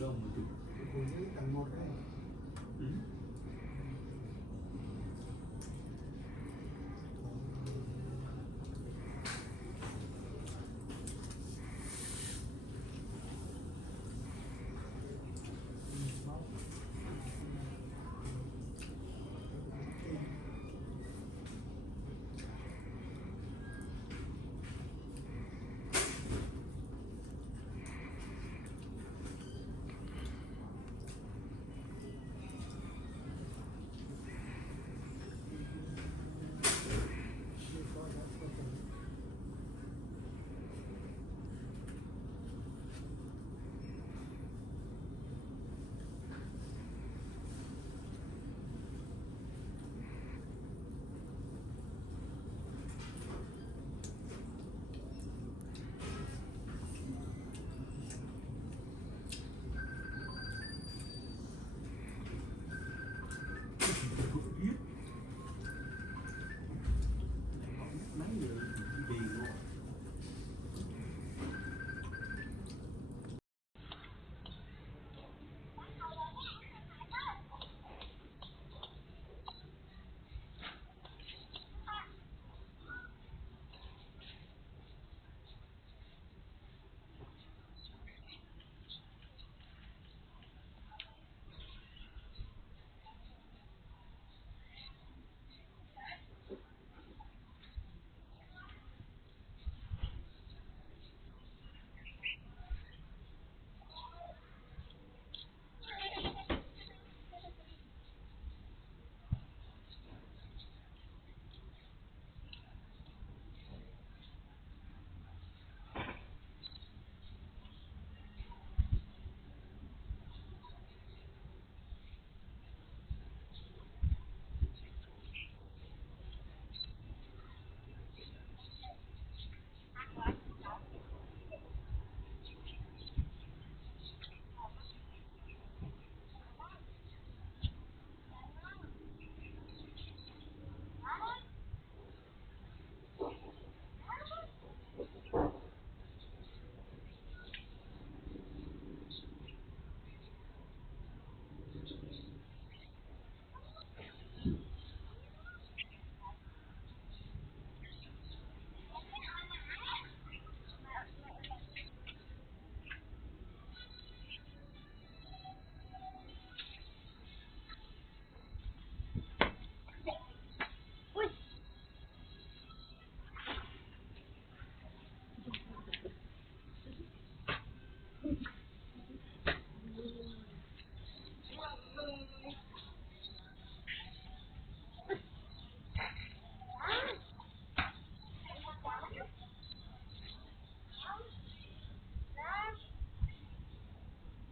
Đâu mà từ dưới tầng 1 đấy. Ừ.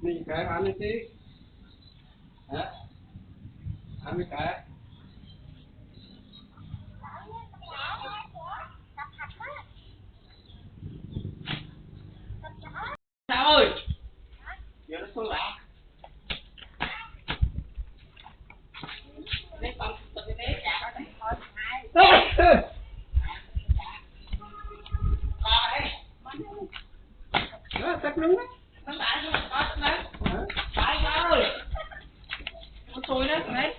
Mình cái bán đi hả? 20 cái. Sao ơi? Giờ nó xuống lại. Lấy con tôi lấy trả nó này thôi. Đó, tắt nướng đấy. Nó tại nó có tắt nướng. Tại sao ơi? Nó xui đó, đấy.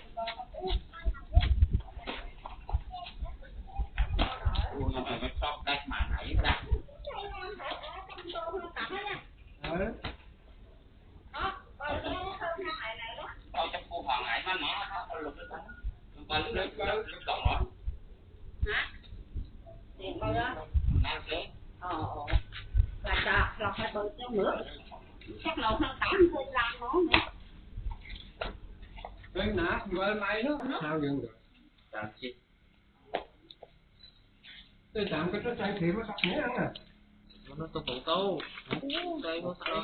Ủa, nó phải có cách mà nãy ra. Tao chấp cô hoàng ngại mà nó lục nó tao. Tao lúc động rồi. Hả? Tiền bao đó? Nào kìa. Là đợt rồi phải bự cho nữa. Chắc lộn hơn 85 món nữa. Cái nát vừa máy đó. Sao dừng được? Làm chi? Tôi tạm cái trái thì nó sắp nhé ăn à. Nó tôi cũng tốt. Đây có sao đâu.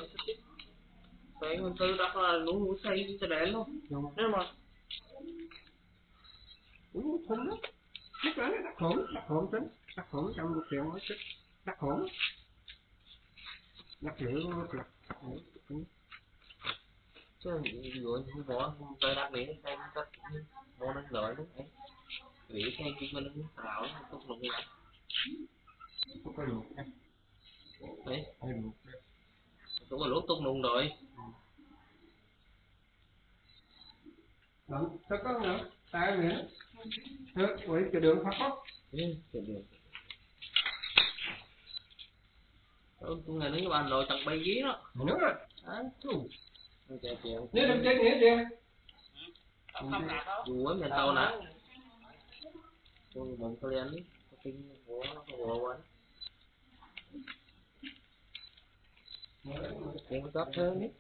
Vậy mình tư đó là lũ xây cho để luôn. Nếu mà Thun đó. Lúc đó đắt hổn tính. Đắt hổn trong một triệu mới sức. Đắt hổn. Đắt lửa của nó là đắt hổn. chứ rồi không bỏ tôi đang nghĩ xem cách mua nó lợi đúng không? Nghĩ xem khi mình tạo tốt lụng lại. Không có luộc nha. Đấy. Hay luộc nha. Tôi có lúa tung lùng rồi. làm sao có nữa tay nữa ủa cái đường phát có cái đường tôi nghe nói bạn nội chẳng bay ghế đó nữa nếu đâm chết nghĩa chưa không nạt đâu dù ấy mình tao nè tôi muốn tôi ăn đi kinh của nó có quá tiếng cấp thế đấy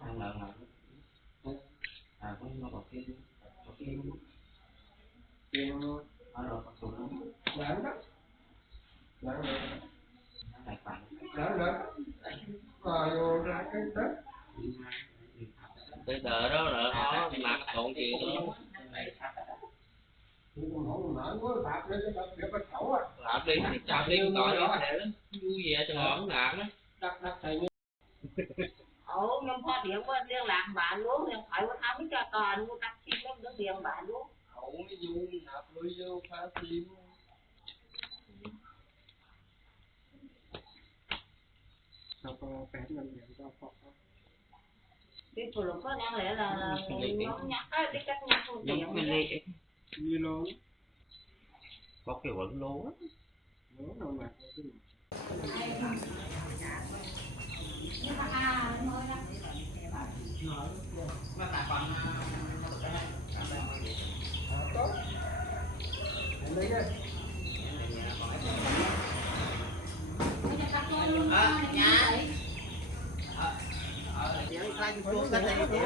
thằng lợn nào nó bọc kim nó rồi bọc tụi nó lợn đó lợn tài khoản lợn vô ra cái tết tới đợi đó là nó mặc trộn chuyện đó mở quá phạt lên cái bắt khẩu á làm đi thì chạm đi tội đó để vui vẻ cho ngọn làm đó đặt thầy ồ nhưng có điện qua liên lạc bạn luôn nhưng phải có thắm cho toàn mua đặt sim nó được điện bạn luôn ẩu mới vô nạp lui vô phá sim sao có phép mình nhận cho phật cái phụ lục có đáng lẽ là nó nhắc á cái cách nhắc không điện như luôn có cái quẩn lố á đúng rồi mà mà tài khoản tốt em lấy cái nhà những thanh xuống cái này thì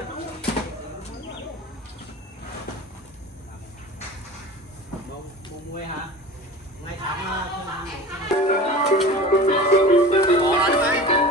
bông quê hả ngay thẳng bỏ đó mấy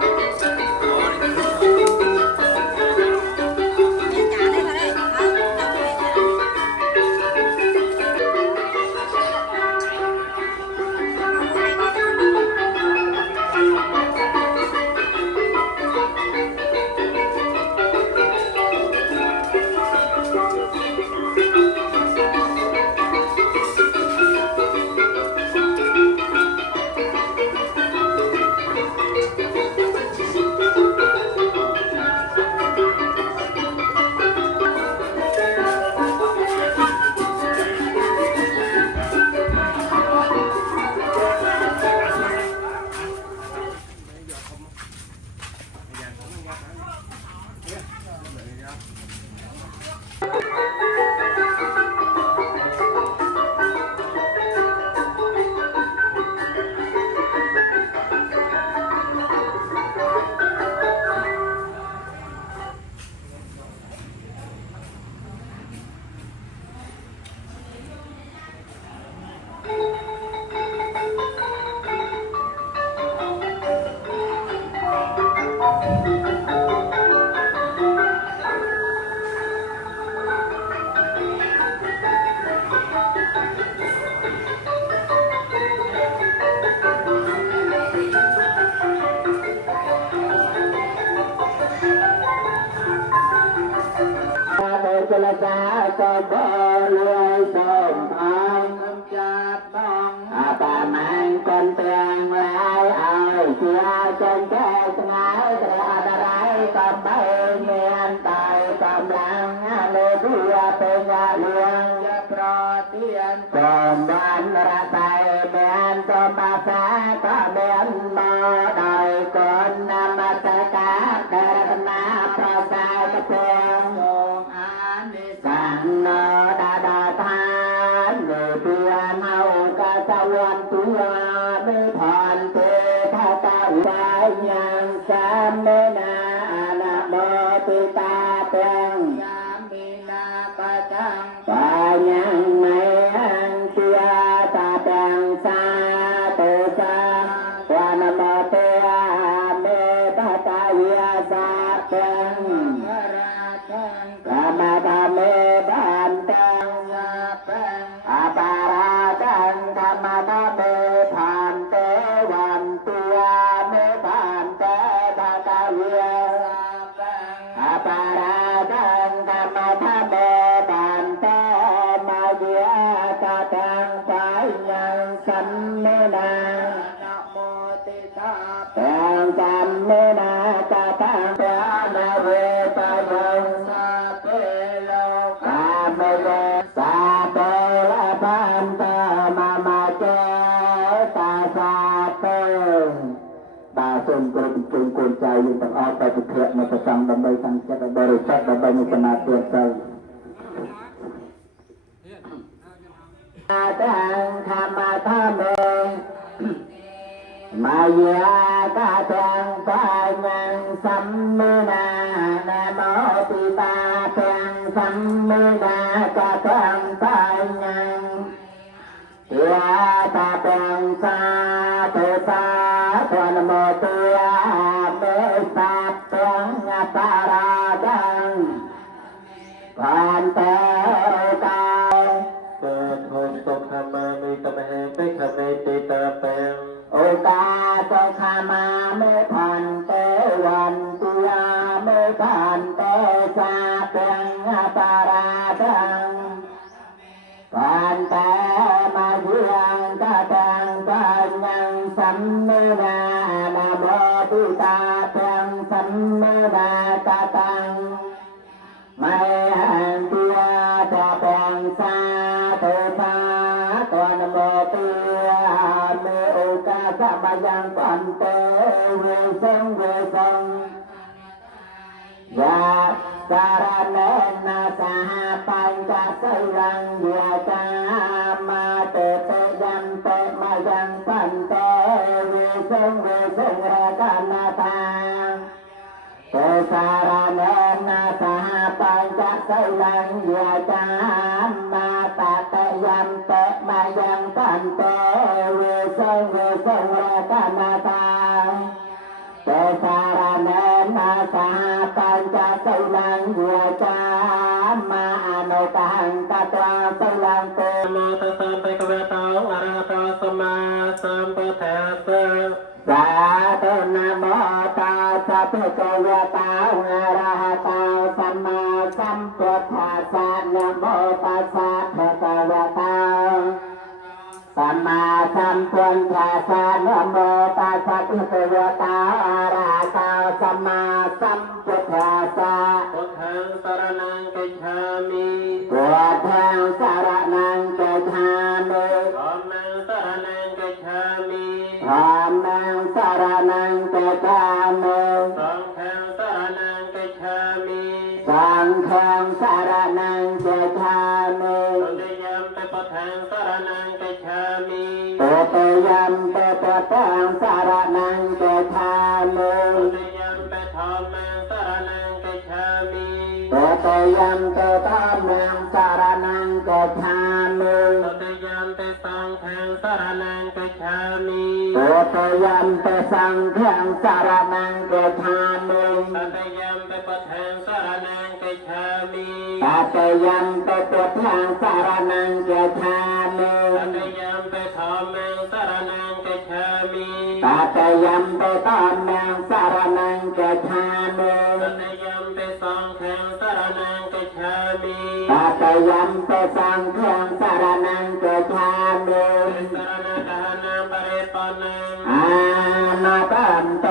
สาก็บ่รวยสมพองจัดต้องปามังคนเตียงหลายเอาเสียจนแก่สงายแต่อะไรก็ไม่เมียนตายกำลังโลภีเป็นยาเลี้ยงจะปลอดเตียนสมบันระไตเมียนสมบัติก็เมียนบ่ได้คนนำมาตะกาเดินมาประสาทเพียงทรงอานิสังโนดาดาทานเดือเพื่อนเฮากะสวรรค์ตัวไม่ผ่านเทพตาวิยังสามเมนานาโมติตาเพียงยามบินาปะจังปายังไม่อังเสียตาเพียงสาตุสาวานโมเตเมตตาวิยาสาเพียงกามตาเมบันเตงยาเพียงอาปาราจังกามตาเมผ่านเตวันตัวเมผ่านเตตาตาวิยาสาอาปาราจังกามตาเมผ่านเตมาเดียตาตังไปยังสัมเมนานะโมติตาตังสัมเมนาตาตังปะนาเวตายังสาเปโลกาเมเลสาเปละพันตามาเจตาสาเปตาส่วนกระดิ่งกลใจยังต้องเอาไปเพื่อมาประจำดำใบสังเกตบริษัทดำใบมีขนาดเตือนใจตังธรรมะธรรมมาเยกะตังปายังสัมเมนานะโมติตาตังสัมเมนากะตังปายังยะตาตังสาธุสาธุนะโมตุยะเมตตาตังอัปปาราดังพันเตตาเปิดโฮมตกธรรมามีตะเมเปขเมติตาเปงโอกาสขามาเมพันเตวันตุยาเมพันเตสาเปงอัปปาราดังพันเตมาเยียงตาตังปัญญังสัมเมนานะโมติตาเปงสัมเมนาตาตังไม่หันเตียจะแปลงสาธุสาตัวนะโมติเมโอกาสมายังปันเตเวสังยาสารเนนะสหปัญจสัยลังยาจามาเตเตยันเตมายังปันเตเวสังระกันนาตังเตสารเนนะสหปัญจสัยลังยาจามาตาเตยันเตมายังปันเตเวสังระกันนาตังเตสารเนนะสหปัญจสัยลังยาจามาอนุตังกัตวาสัยลังเตโมตัสสะภะคะวะโตอะระหะโตสัมมาสัมพุทธัสสะสาธุนะโมตัสสะภะคะวะโตอะระหะโตสัมมาสัมพุทธัสสะนะโมตัสสะภะคะวะโตสัมมาสัมพุทธัสสะนะโมตัสสะภะคะวะโตอะระหะโตสัมมาสัมพุทธัสสะพุทธังสรณังกัจฉามิพุทธังสรณังกัจฉามิธัมมังสรณังกัจฉามิธัมมังสรณังกัจฉามิสังฆังสรณังกัจฉามิสังฆังสรณังกัจฉามิตุติยัมปิพุทธังสรณังกัจฉามิตุติยัมปิพุทธังสรณังกัจฉามิตุติยัมปิธัมมังสรณังกัจฉามิตุติยัมปิธัมมังสรณังกัจฉามิตุติยัมปิสังฆังสรณังกัจฉามิตุติยัมปิสังฆังสรณังกัจฉามิตุติยัมปิพุทธังสรณังกัจฉามิตุติยัมปิพุทธังสรณังกัจฉามิตุติยัมปิธัมมังสรณังกัจฉามิตุติยัมปิธัมมังสรณังกัจฉามิตุติยัมปิสังฆังสรณังกัจฉามิตุ ยัมเตสังฆังสารนังเกชามิ สารณกานังปริปันนัง อานาปันเต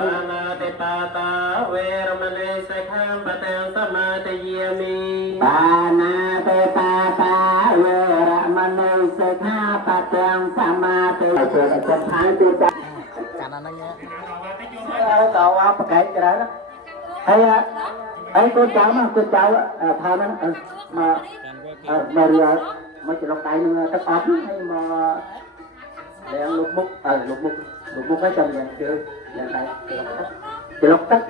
อานาติปาตาเวรมณีสิกขังปะทังสมาธิยามิ ปานาเตปาตาเวรมณีสิกขาปะทังสมาธิเกิดจะทางที่จะการนั้นเงี้ยต่อว่าประกาศจะได้แล้วไอ้คนเจ้ามาคนเจ้าทานั้นมาเรือมาจะลงไตนึงตะกอบให้มาเลี้ยงลูกมุกลูกมุกให้จำอย่างคืออย่างไรจะลงตัก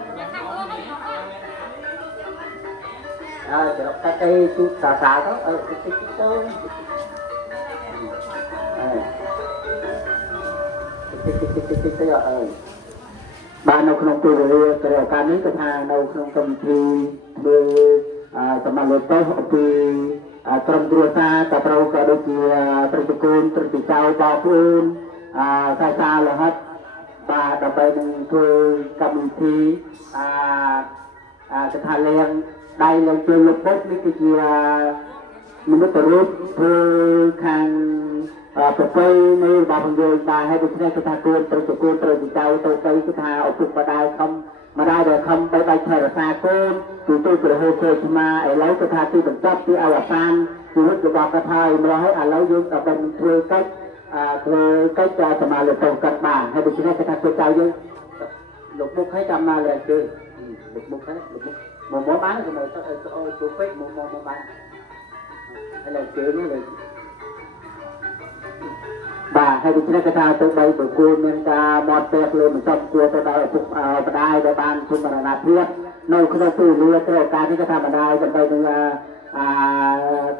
จะlọc các cái chút xả đó cái đâu cái ban đầu không tôi rồi cái cái này cái thằng đầu không cầm thì về sama lepas di terus berusaha terus kalau dia terjun terjauh apapun saya lihat và đặc biệt tôi cầm thì cái thằng lên đây là chơi lục bốt với cái gì mình mới tự tôi khang tập quay như bà phần người bà hay được nghe cái thằng cô terjauh tôi quay cái thằng ở cục không mà đây là không bay bay theo xa côn tụi tôi từ hồ sơ mà ấy lấy cái thang tư bản chất từ ao san tụi nó được vào cái thang mà nói lấy dương ở bên thuê cách cho mà được tổng cật bản hay được cái thang tôi trao dương lục mục hay trăm mà là chơi lục mục một món bán rồi mà tôi phết một bán hay là chơi nó là bà hayเป็นนักการตัวใบบุกคูนจะมอดเตะเลยมันชอบกลัวตัวใดทุกได้ในบ้านทุกมรณะเพื่อนในขณะที่เรือเกี่ยวกับการที่จะทำอะไรจะไปถึง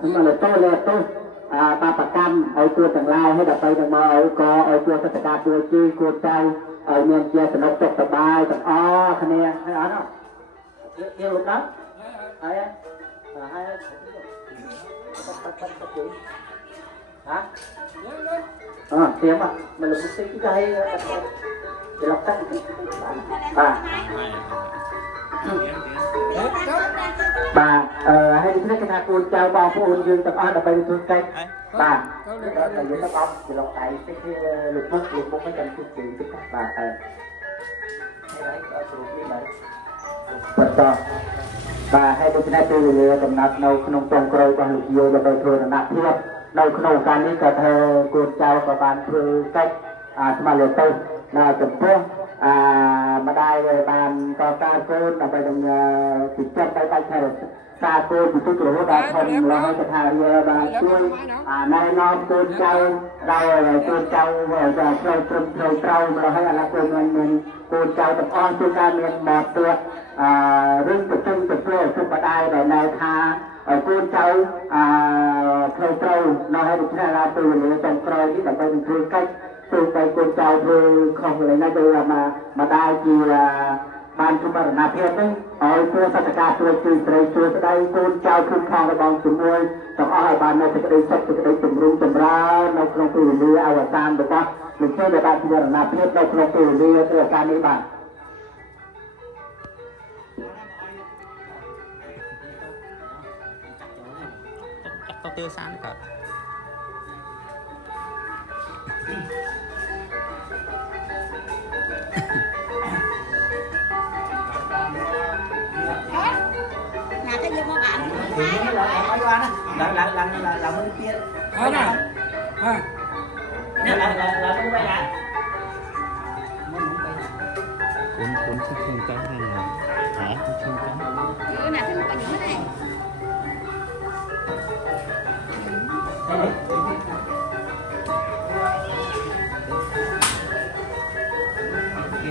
ถึงอะไรโต้เล็กโต้ปาปกรรมเอาตัวต่างลายให้ดับไปดังมาเอากอเอาตัวสัตว์การตัวจี้กลัวใจเอาเงินเจียสนุกตกสบายจากอ้อคะแนนให้อ่านเนาะเกี่ยวกับให้ฮะtiếng mà là một cái hay để lọc tắt bà hay đi cái thằng con chào bao phụ huynh dương tập ăn là bay xuống cây bà là dưới tập ong thì lọc tại cái lục bút cái dòng chương trình cái bà bà hay đi cái tôi lừa tầm nạp nâu không trồng cây bằng lục dừa là đời thường là nạp thiệtในขนมการนี้ก็เธอกูเจ้ากับบ้านคือcáchสมาเลเตอร์น่าจะพวกมาได้เลยบ้านก็การโกนไปตรงติดเจ็บไปเธอการโกนอยู่ทุกจุดได้ทนเราให้จะทำเยอะมาช่วยในน้องกูเจ้าเรากูเจ้าจะช่วยช่วยเราเราให้อะไรกูเงินกูเจ้าต้องอ้อนช่วยการเงินหมดตัวเรื่องจะต้องจะช่วยทุกประได้ในทางcô cháu trâu nó hay được ra từ người trồng trâu với đặc biệt thường cách từ tay cô cháu thôi không lấy ngay đây mà đây thì là ban chúng ta là thiệt đấy ở chỗ sát cả tôi từ đây cô cháu không thang là bằng chúng tôi trong ở ban này sẽ đây sắp sẽ đây chùm ra nó không từ người ao san được không mình chơi để bạn chúng ta là thiệt đâu không từ người từ cái này bạn tiêu sáng thật nhà cái gì mà bạn là bên kia thôi nè là không phải là cuốn không trắng hay là hả không trắng cái nào cũng có những cái này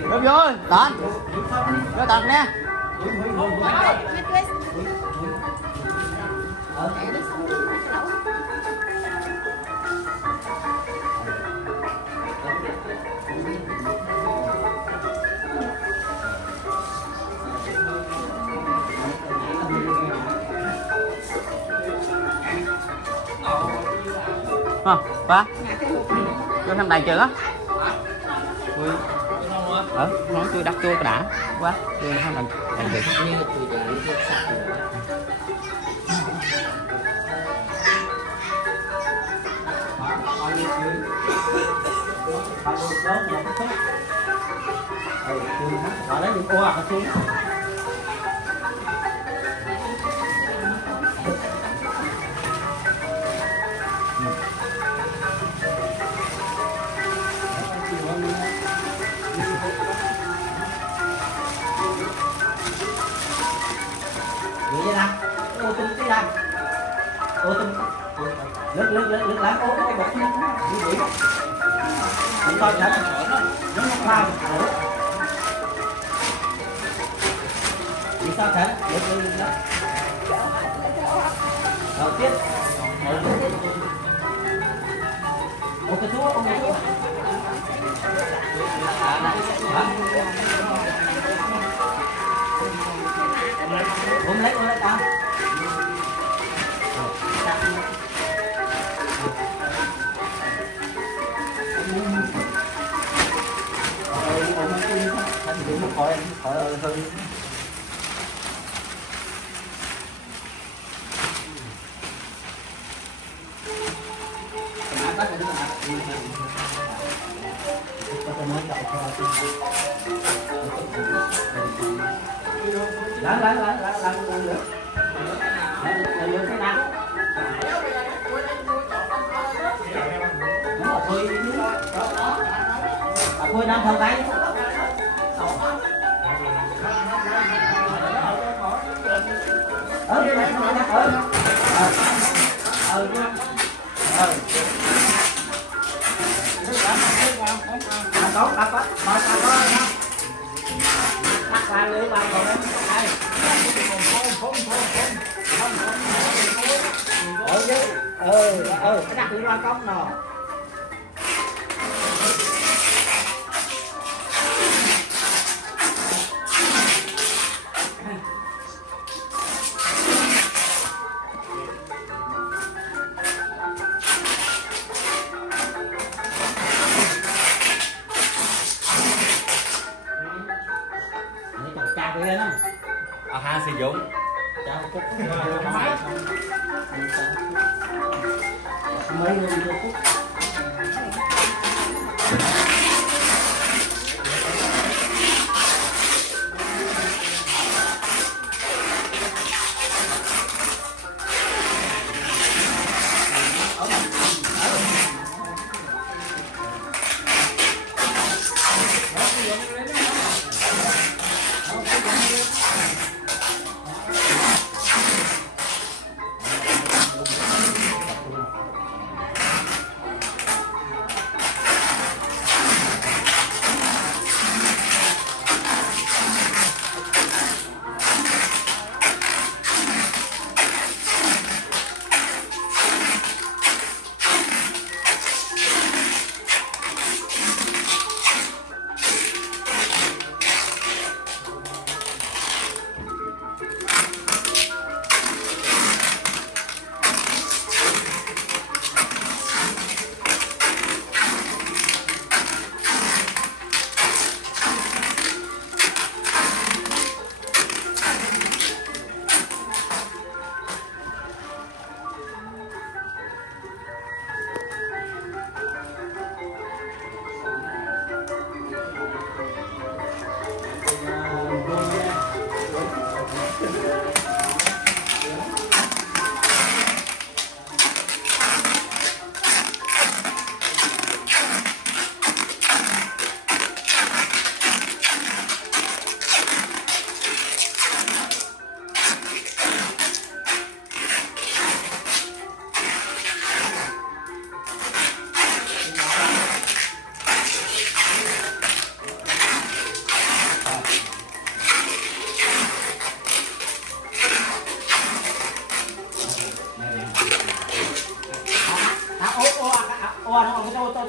Rồi vô, đón. Vô tận nè. Ba. Vô thăm đài chưa á? Nói tôi đặt tôi đã quá tôi không làm được như tôi phải được lớn mà nó tốt họ lấy được qua nó xuống vậy nè ô tung cái làm ô tung lướt lắm ô ô bật nó đi chúng tôi sẽ nó khoan chúng ta sẽ lướt đó đầu tiên ô cái thuốc ông này ôm lấy tao khỏi hơi lăn nữa lên cái nắng nó thôi thôi năm thằng tay cái đặt đi qua cốc nọ ha sử dụng mấy người đi phút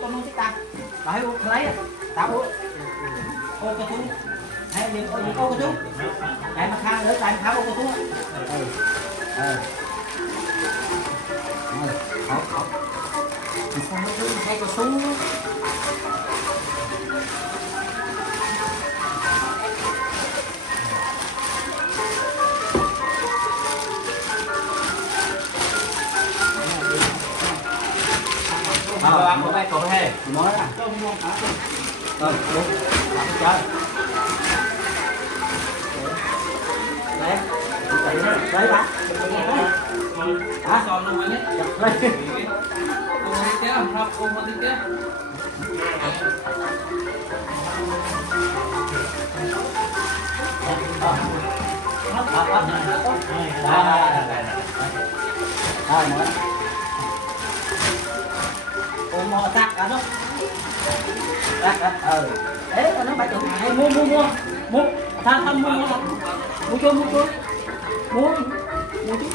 tôi muốn thích ta bà hãy lấy tao ô cái thú hay những ô cái thú đại mặt khang nữa đại mặt khang ô cái thú học sao nó cứ hay cái thú ăn một cái cổ hay nói à rồi đúng làm chơi đấy đấy bác hả Còn luôn anh ấy. đây Ôm một tí kia, học ôm một tí kia. Rồi nữa ôm mò sạc cả đó sạc cả đấy nó phải tưởng mua tham mua cho mua chứ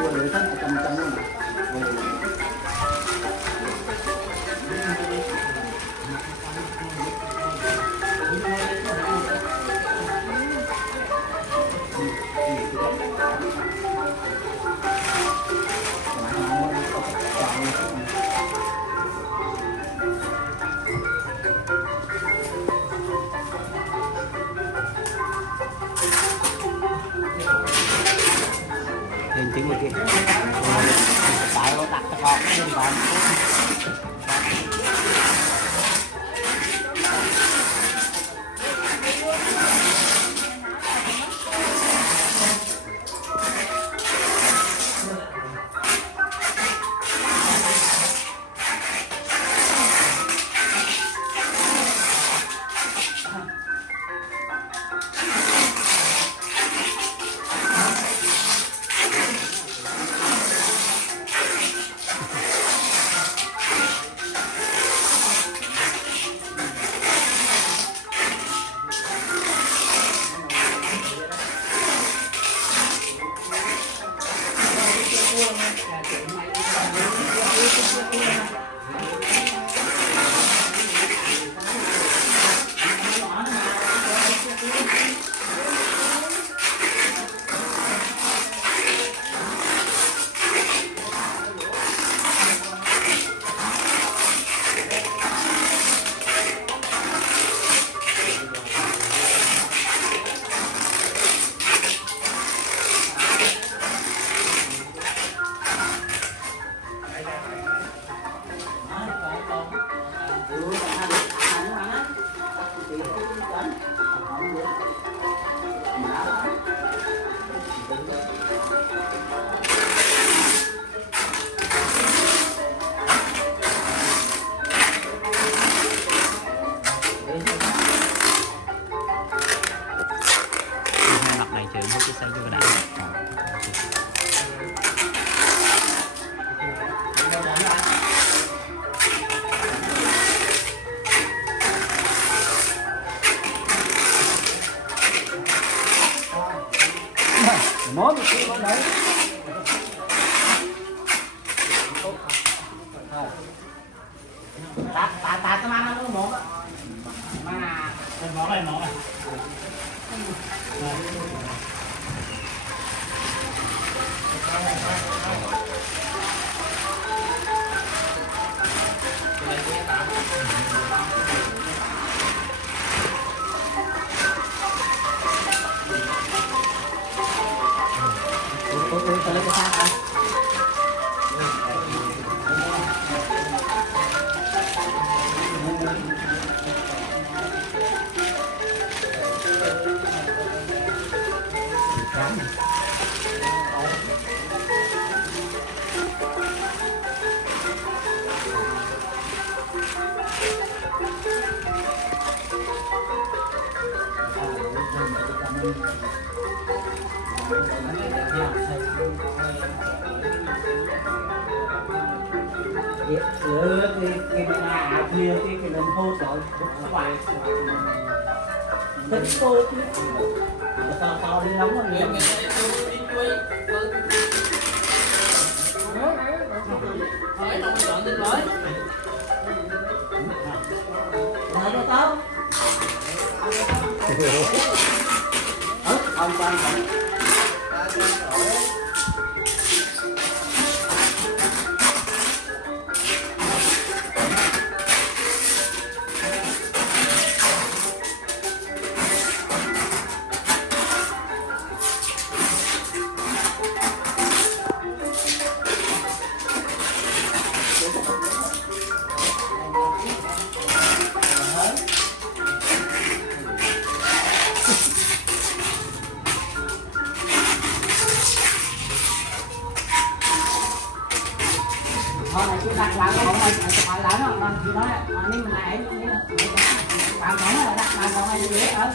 mua lưỡi thân cầm luôn lên tiếng một kia tại nó đặt cho con nó còn hai mặt này chữ với cái xây cho cái đạn món một cái món đấy ta cái món nó món đó mà cái món này tôi lấy cái xác này cái nhà kia cái đồng hồ rồi bài thích cô chứ to đi lắm rồi Hỏi đâu chọn tên mới. Nói cho tao ông quan trọng con này cứ đặt vào cái con này phải lớn không con chỉ nói nếu mình này vào nó là đặt vào con này dễ ở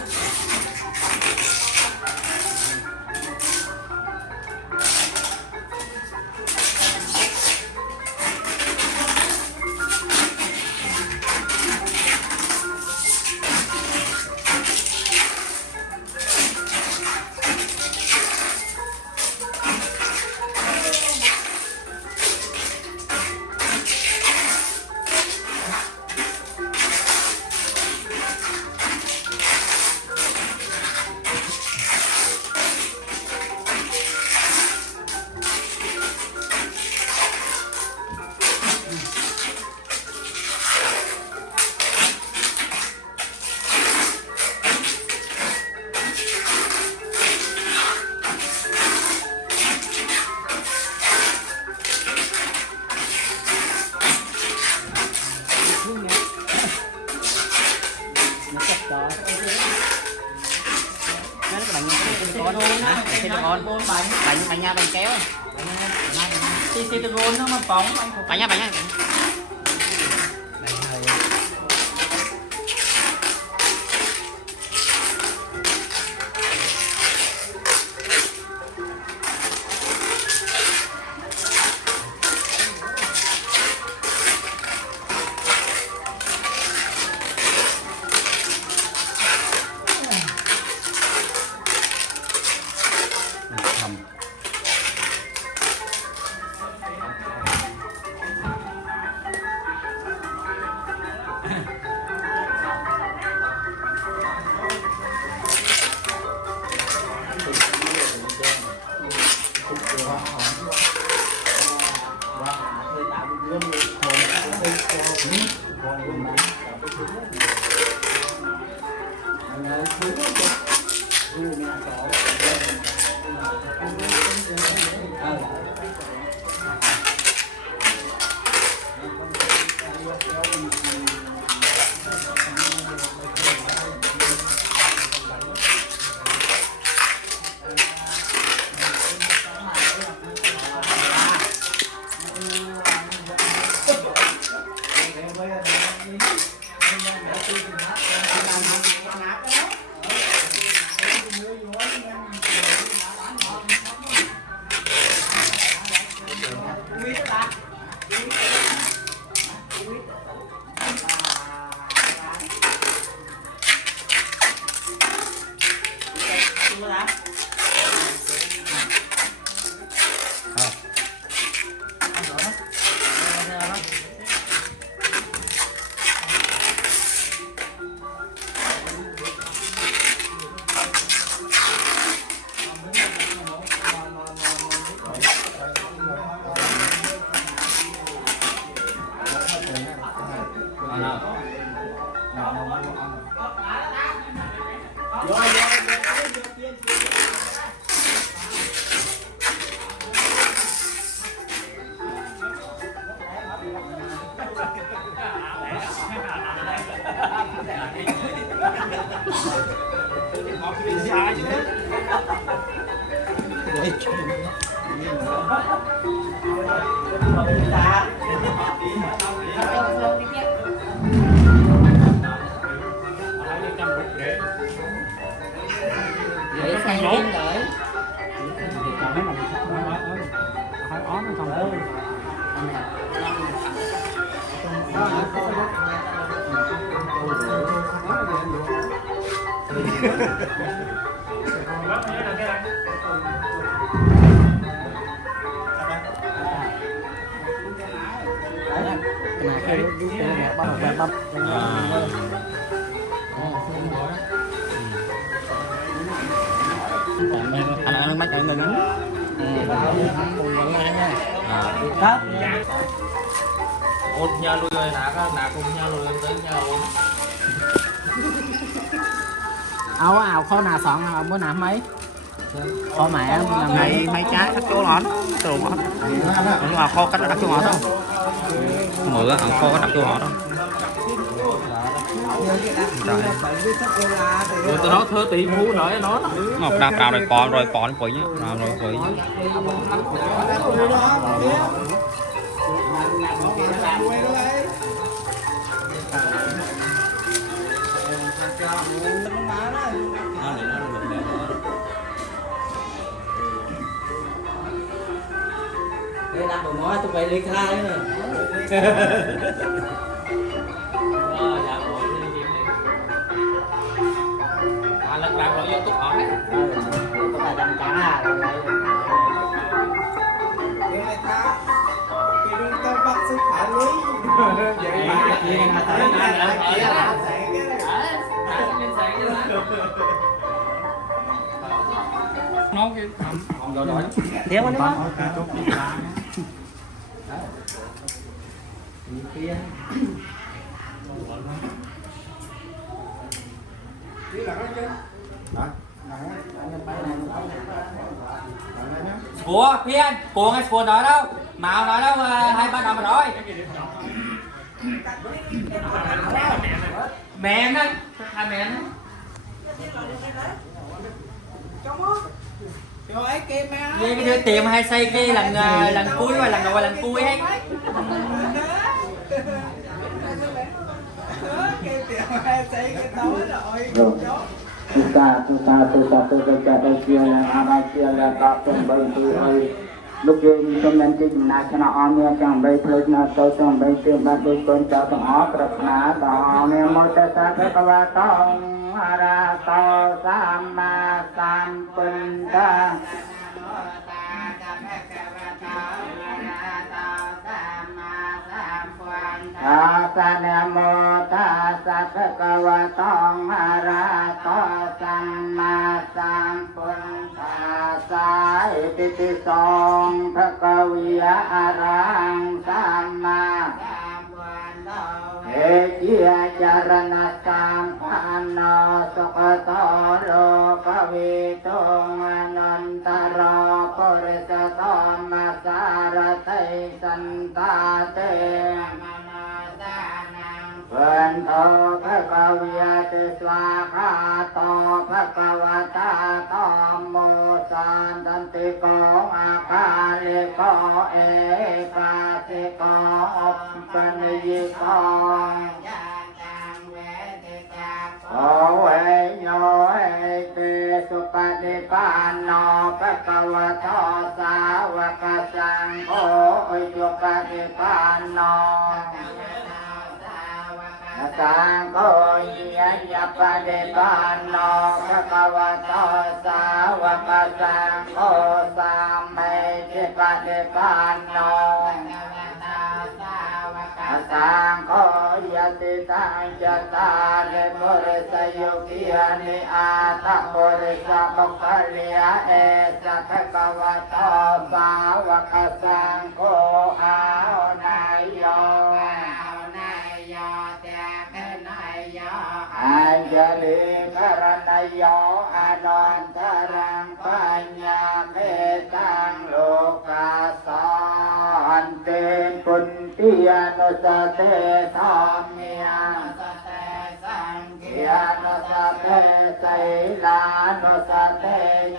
bánh nha bánh kéo xì nó mà bóng bánh nha anh bắt anh ngừng đó ôn nha lui rồi nã cùng nha lui tới nha ôn áo kho nà soạn nào bữa nào mấy kho mẹ mấy mấy trái cắt chỗ ngón đồ ngón nhưng mà kho cắt chỗ ngón đâu mở ra kho có đặt chỗ họ đâu rồi tụi nó thơ tỷ phú nói nó ngọc đạp đào rồi còn quỷ nhá rồi quỷ làm một cái làm đuôi nó lấy nó má đó nó để nó được đây đặt bộ mỏ tụi bay đi khai nữa dạ bộ đi kiếm đi lần đầu rồi vô túc hỏi tụi bay đâm cá rồi cái này ta cái đường ta bắt sức khỏe lý vậy mà chị mà tới nay là chỉ là sáng nó cái còn rồi rồi đéo nó mất kia Ủa Phiên, cuồng hay cuồng nói đâu? Mạo nói đâu, hai ba đồng rồi. Mẹ đó, hai mẹ đó. Vậy cái đứa tiệm hay xây cái lần cuối và lần đầu lần cuối ấy. Kita kia là ama kia là các trong bảy tuổi ơi lúc kia trongนั้นที่นาชนะอเนี่ยจังใบเพลินนาโตจังใบเติมบัดดุคนจะต้องออกกระนาต่อเนี่ยโมตัสสะภะคะวะโตอะระหะโตสัมมาสัมพุทธัสสะอาสะนะโมตัสสะภะคะวะโตอะระหะโตสัมมาสัมพุทธัสสะอิติปิโสภะคะวิยะอะระหังสัมมาสัมพุทโธเอจิยจารณะสัมปันโนสุขโตโลกวิทูอนันตโรปุริสโตมัสสารติสันตาเตวันโตภะคะวิยติสวาคาโตภะคะวะตาโตโมสันตันติโกอาคาลิโกเอกาติโกอุปปนิยิโกโอเวโยเอติสุปฏิปันโนภะคะวะโตสาวกสังโฆสุปฏิปันโนสังโฆยะปฏิปันโนภะคะวะโตสาวกสังโฆสัมมิทิปฏิปันโนสังโฆยติตังจตาริปุริสยุกิยานิอาตปุริสบุคลิยเอสะภะคะวะโตสาวกสังโฆอานายโยอัญญลิกรณโยอนันตรังปัญญาเมตังโลกาสันเตปุญติยานุสเตธรรมิยานุสเตสังฆิยานุสเตไสลานุสเต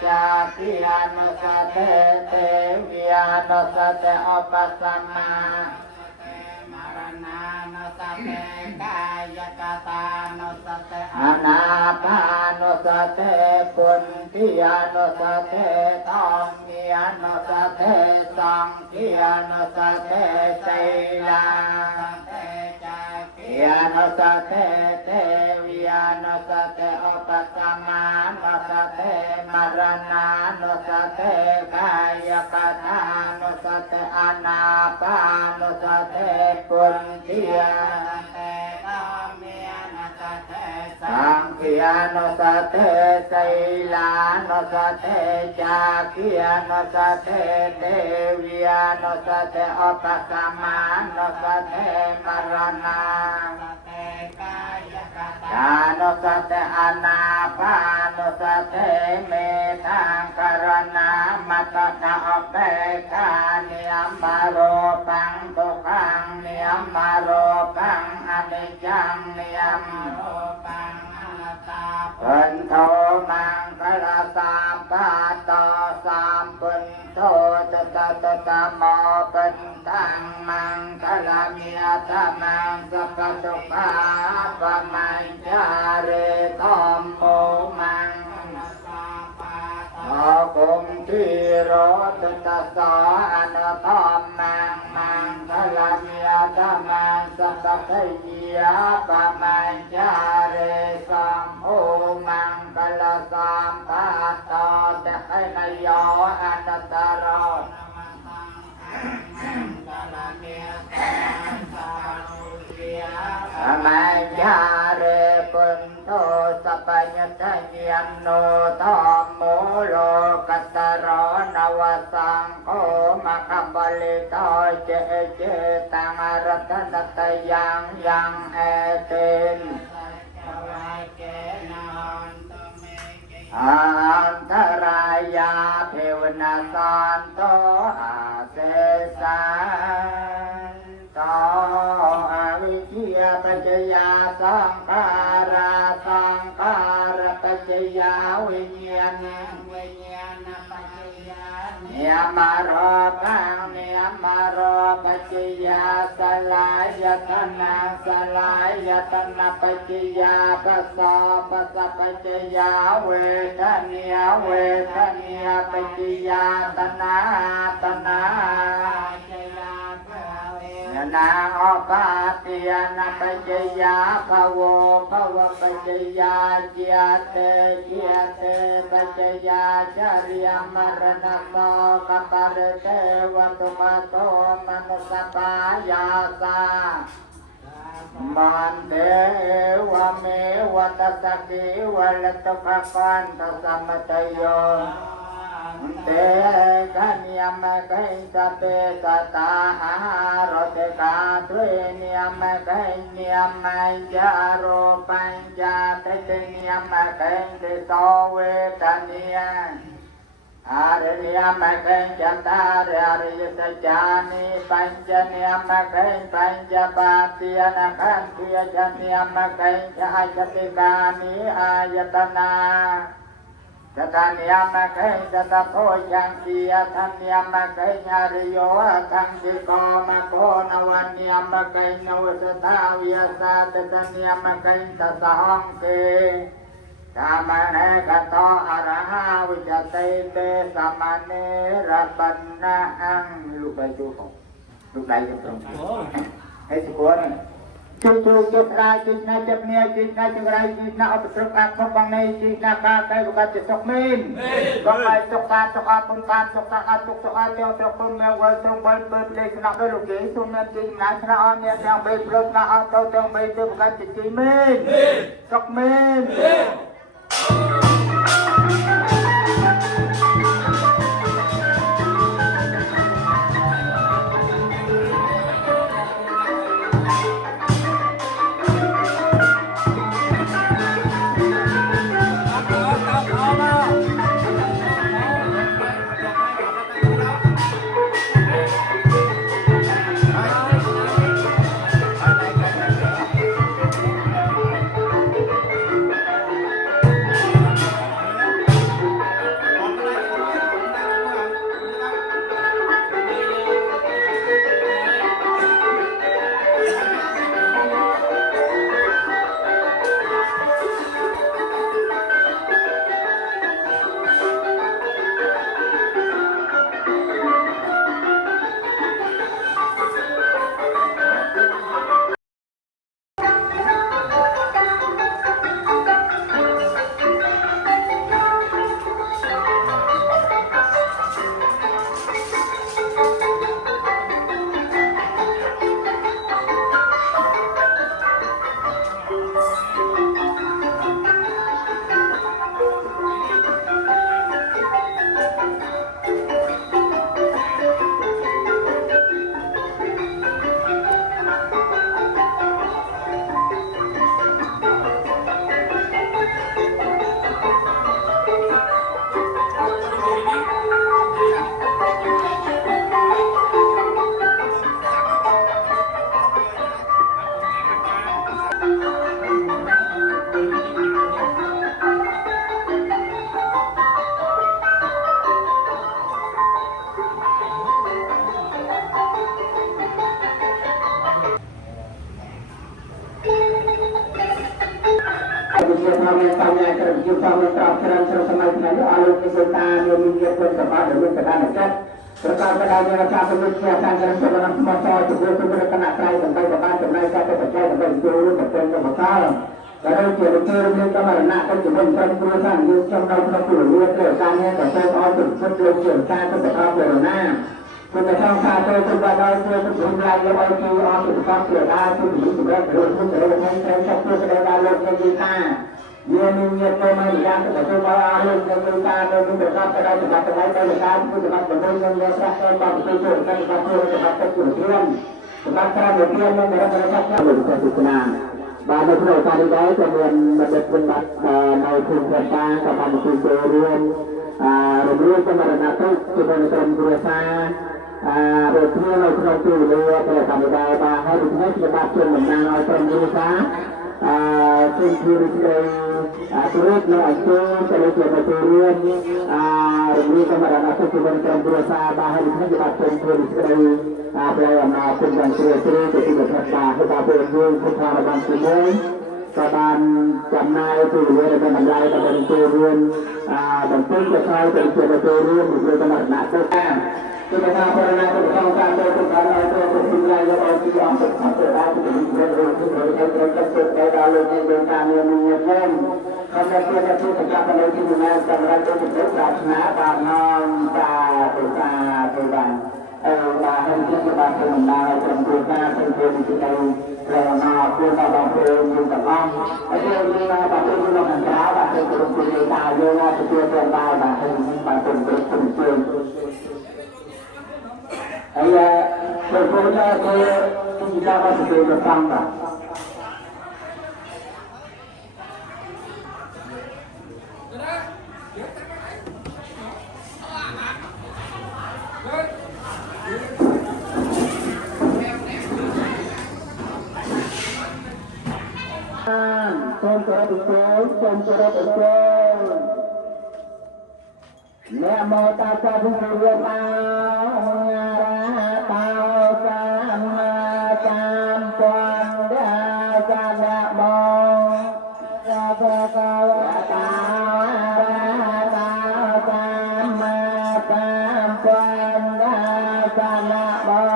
จาคิยานุสเตเตวิยานุสเตอุปสัมมากายกตานุสติอานาปานุสติปุญญญานุสติธรรมิยานุสติสังฆิยานุสติสีลาญานุสติเทวิญานุสติอุปสัมมานุสติมรณานุสติกายกตานุสติอานาปานุสติปุญญญาสังฆิยานุสติสีลานุสติจาคิยานุสติเทวิยานุสติอุปสัมมานุสติมรณาญานุสติอานาปานุสติเมตังกรณามัตตะอุเบกขานิยมโรปังทุกขังนิยมโรปังอนิจจังนิยมโรปังปันโทมังคลาสามปาโตสามปุนโทตตะตะตะม เป็นตังมังคลามิยตามังสัพพทุภาปะมัญจาเรตอมโมมังอาคมที่รตุตสาอนุตอมมังมังคลามิยตามังสัพพะยาปะมัญจาเรสัมโอมังคลาสัมปัตตาเตให้นโยอนัตตาโรมัญญาเรปุณโตสัพพญตยันโนธรรมโมโลกัสสรนวสังโฆมะคัมปลิโตเจเจตังรัตนตยังยังเอเตนอันตรายาเทวนาสันโตอาเสสันโตอวิชยปัจจยาสังขาราสังขารปัจจยาวิญญาณปัจจยาเนียมารปังเนียมารปัจจยาสลายตนะสลายตนะปัจจยาปัสสะปัสสะปัจจยาเวทนียเวทนียปัจจยาตนะตนะนางอปาติยนาปัจจยาภโวภวปัจจยาเจียเตปัจจยาจริยมรณะโสกัปปะเทวตุมาโตมนุสปายาสามันเทวเมวัตสกิวัลตุภกันตสัมมตโยเตกันยมะกัยสเปสตาหารเตกาทเวนยมะกัยเนียมะจาโรปัญญาเตเนียมะกัยเตโตเวทเนียอาริยมะกัยจันตาริยสัจจานิปัญจเนียมะกัยปัญจปาติยนะขันติยจันเนียมะกัยจาจติกานิอายตนาสถานิยมะเกยสตโพยังกียทันนิยมะเกยญาริโยทังสิโกมะโกนวันนิยมะเกยโนสตาวิยสาตตนิยมะเกยตสหังเกกามะเนกโตอะระหาวิจเตเตสัมมาเนระปันนะอังลูกใดจูของลูกใดจะตรงให้สุขวนจุจุตราจิตนาจับเนียจิตนาจังไรจิตนาอุปสรรคอักบังในจิตนากาไกบุกัดสกมินบังไอสกตาสกอาปุนการสกตาอัตุสกอาเตียวสกุลเมียวตรงบนเปิดเลขนักด้วยลูกเก๋สุนันจินาชนะอเมียยังใบปลุกนาอัตโตตรงใบเตบุกัดจิตมินสกมิน เราเรียนปัญญาจะยุบความตราบการสมัยนั้นอารมณ์ที่สุดตาโยมีเยอะเป็นสบายหรือเป็นการจัดประกอบการงานการเป็นวิทยาการการสอนมาสอนจุดเริ่มต้นขณะใครสมัยบ้านสมัยการเป็นใจสมัยตัวรู้แต่เป็นสมัยข้าวแล้วเราเกี่ยวกับเรื่องกรรมนาก็จะเป็นการพูดสั้นยุคจำเราเราพูดเรื่องเกี่ยวกับการเนี่ยแต่ตัวเอาจุดสุดลงเกี่ยวกับการเป็นข้าวเลยหน้าคุณจะทำข้าวตัวคุณว่าเราเพื่อคุณทำลายเราเอาที่เอาจุดข้าวเกี่ยวกับคุณถึงสุดแล้วหรือคุณจะได้ใช้ใช้ชอบตัวแสดงการลงในยีตาเยี่ยมเยี่ยมตัวมาอย่างแต่ตัวมาอารมณ์ในยีตาเราคุณจะรับได้จะรับได้ได้การคุณจะรับจะได้เงินเงินสักการบางตัวตัวการบางตัวจะรับจะตัวเพื่อนจะรับการเพื่อนนั่นเราจะรับการหลุดจากสุขนาบางในผู้ใดการใดจะเรียนมาเป็นคนบัตรในทุนการต่างกับการคุยเรื่องเรื่องกรรมนาตุจะเป็นกรมบริษัทเรื่องที่เราควรดูเรื่องแต่การใดบางให้ดูให้จะบัตรเชื่อมเหมือนนางเอากรมบริษัทซึ่งคือในตัวเลขในอันเชื่อจะเลยเกี่ยวกับตัวเรื่องกรรมนาตุจะเป็นกรมบริษัทบางให้ดูให้จะบัตรเชื่อมตัวในแปลมาเป็นการเชื่อที่จะเป็นการให้การเป็นเรื่องคุณธรรมบางสิ่งการจำนายตัวเรื่องการบรรยายการเป็นตัวเรื่องบันทึกจะใช้เป็นเกี่ยวกับตัวเรื่องหรือการหนักตัวแทนที่จะทำparaนักศึกษาการโดยการเอาตัวเป็นสิ่งใดเราที่เอาตัวทำตัวได้ที่เป็นเรื่องที่เราใช้ในการศึกษาการลงในการเรียนรู้เรื่องคำนั้นเป็นที่จะการเป็นที่มีงานการเรียนรู้ศึกษาชนะบางน้องตาตัวตาตัวบังมาให้ที่จะมาเป็นนายเป็นตัวหน้าเป็นตัวที่ในเรื่องมาเป็นมาบางเป็นอยู่กับบ้านไอ้เรื่องนี้มาบางเป็นเราหันร้าวบางเป็นตัวเป็นตาโยนาเป็นตัวเป็นตาบางเป็นบางเป็นตัวเป็นไอ้ตัวคนนั้นคือที่จะมาเป็นตัวตั้งกัน Con cho Mẹ mô ta sa thu rùa tao tao cam quan đa sa đa mô ra ca ca tao cam quan đa sa đa mô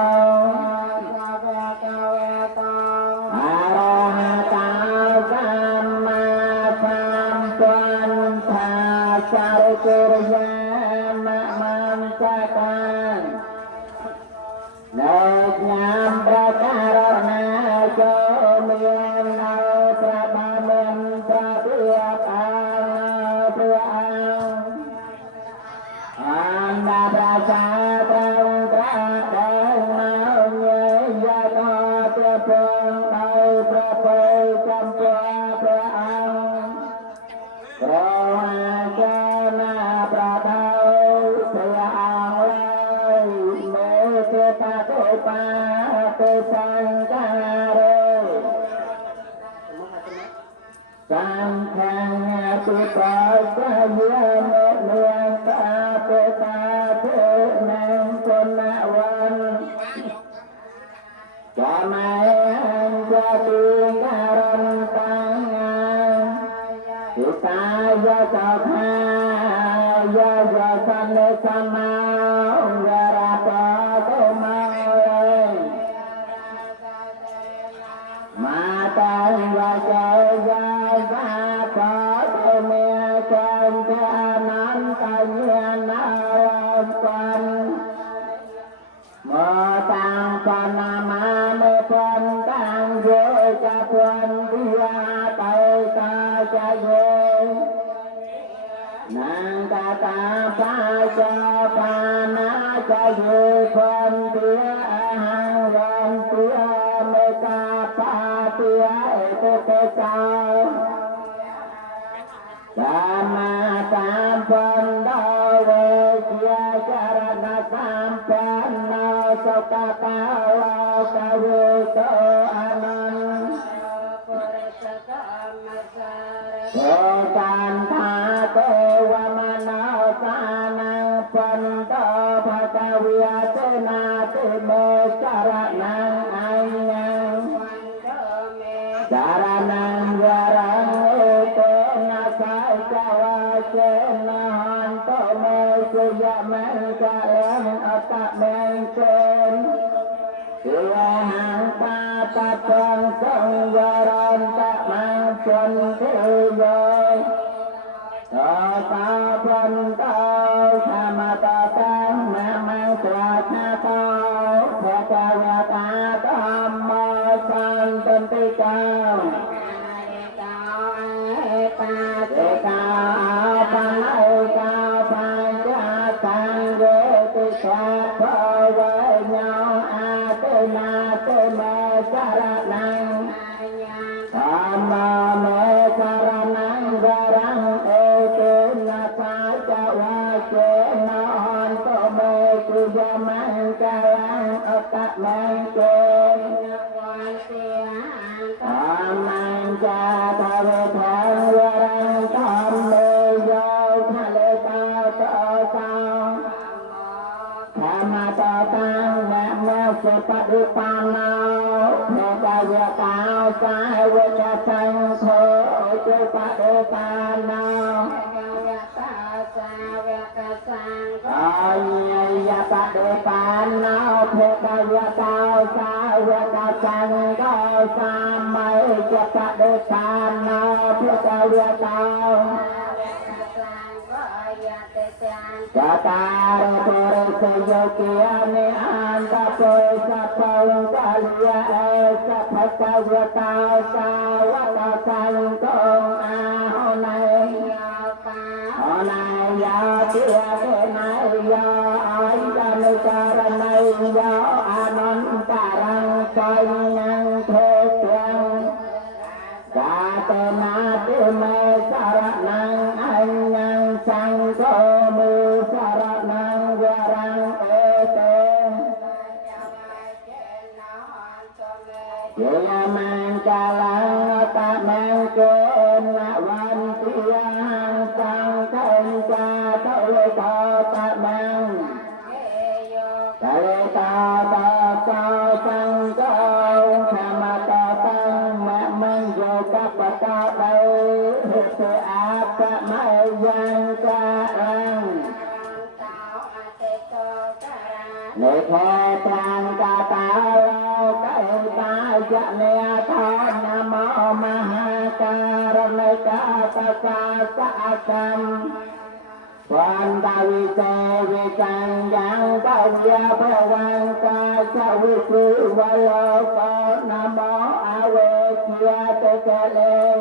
Cara nang warang trên hòn tô mê sư dạ men ca lên ở tạ men trên sư hàng ta ta chân sông gia ron tạ mang chân thế giới Tờ ta phân tao tha ma ta tăng ma mang tòa tha tao Tha ta và ta tam mơ san tân tê cao Tê cao pan ơi cao pan cha tăng ghê tê xoát phơ với nhau tê mê sa ra năng Tham mê sa ra năng ra răng non tô mê sư gia mang ca lan ở tạc mang kê mang cha ta về thang ra răng tâm mê dâu tha lê ta tơ sao tha ma tơ tăng nạc mê sư phát ư pan nao mê ca về cao sai về cha sang thơ sư phát ư pan nao ya ta đề pan nao phê ta ya tao sa ya ta sang cao sa mai ya ta đề pan nao phê ta ya tao cha ta re se yo kia ne an ta poi sa pong ka lia sa phật ta ya tao sa wa ta sang công ho này ya kia thế này ya ai ta nơi ta ra này ya anon ta răng coi năng thế tiền ca te na te me sa ra năng anh năng sang cô mư sa ra năng ya răng e te ya mang ca lang ta mang ke na van tia sang thanh cha tao lê ta ta mang ta lê ta ta cao sang cao tham ma ta tăng mẹ mang vô các bà ta đây thế áp ta mai giang ca ăn Nê khê trang ca ta lâu cái ta dạ nè tha nam mô ma ha ca ra nê ca ta ca sa cam Quan ta vi se vi cang giang cao gia phê quan ca sa vi sư va lô co nam mô a quê chia tê tê lên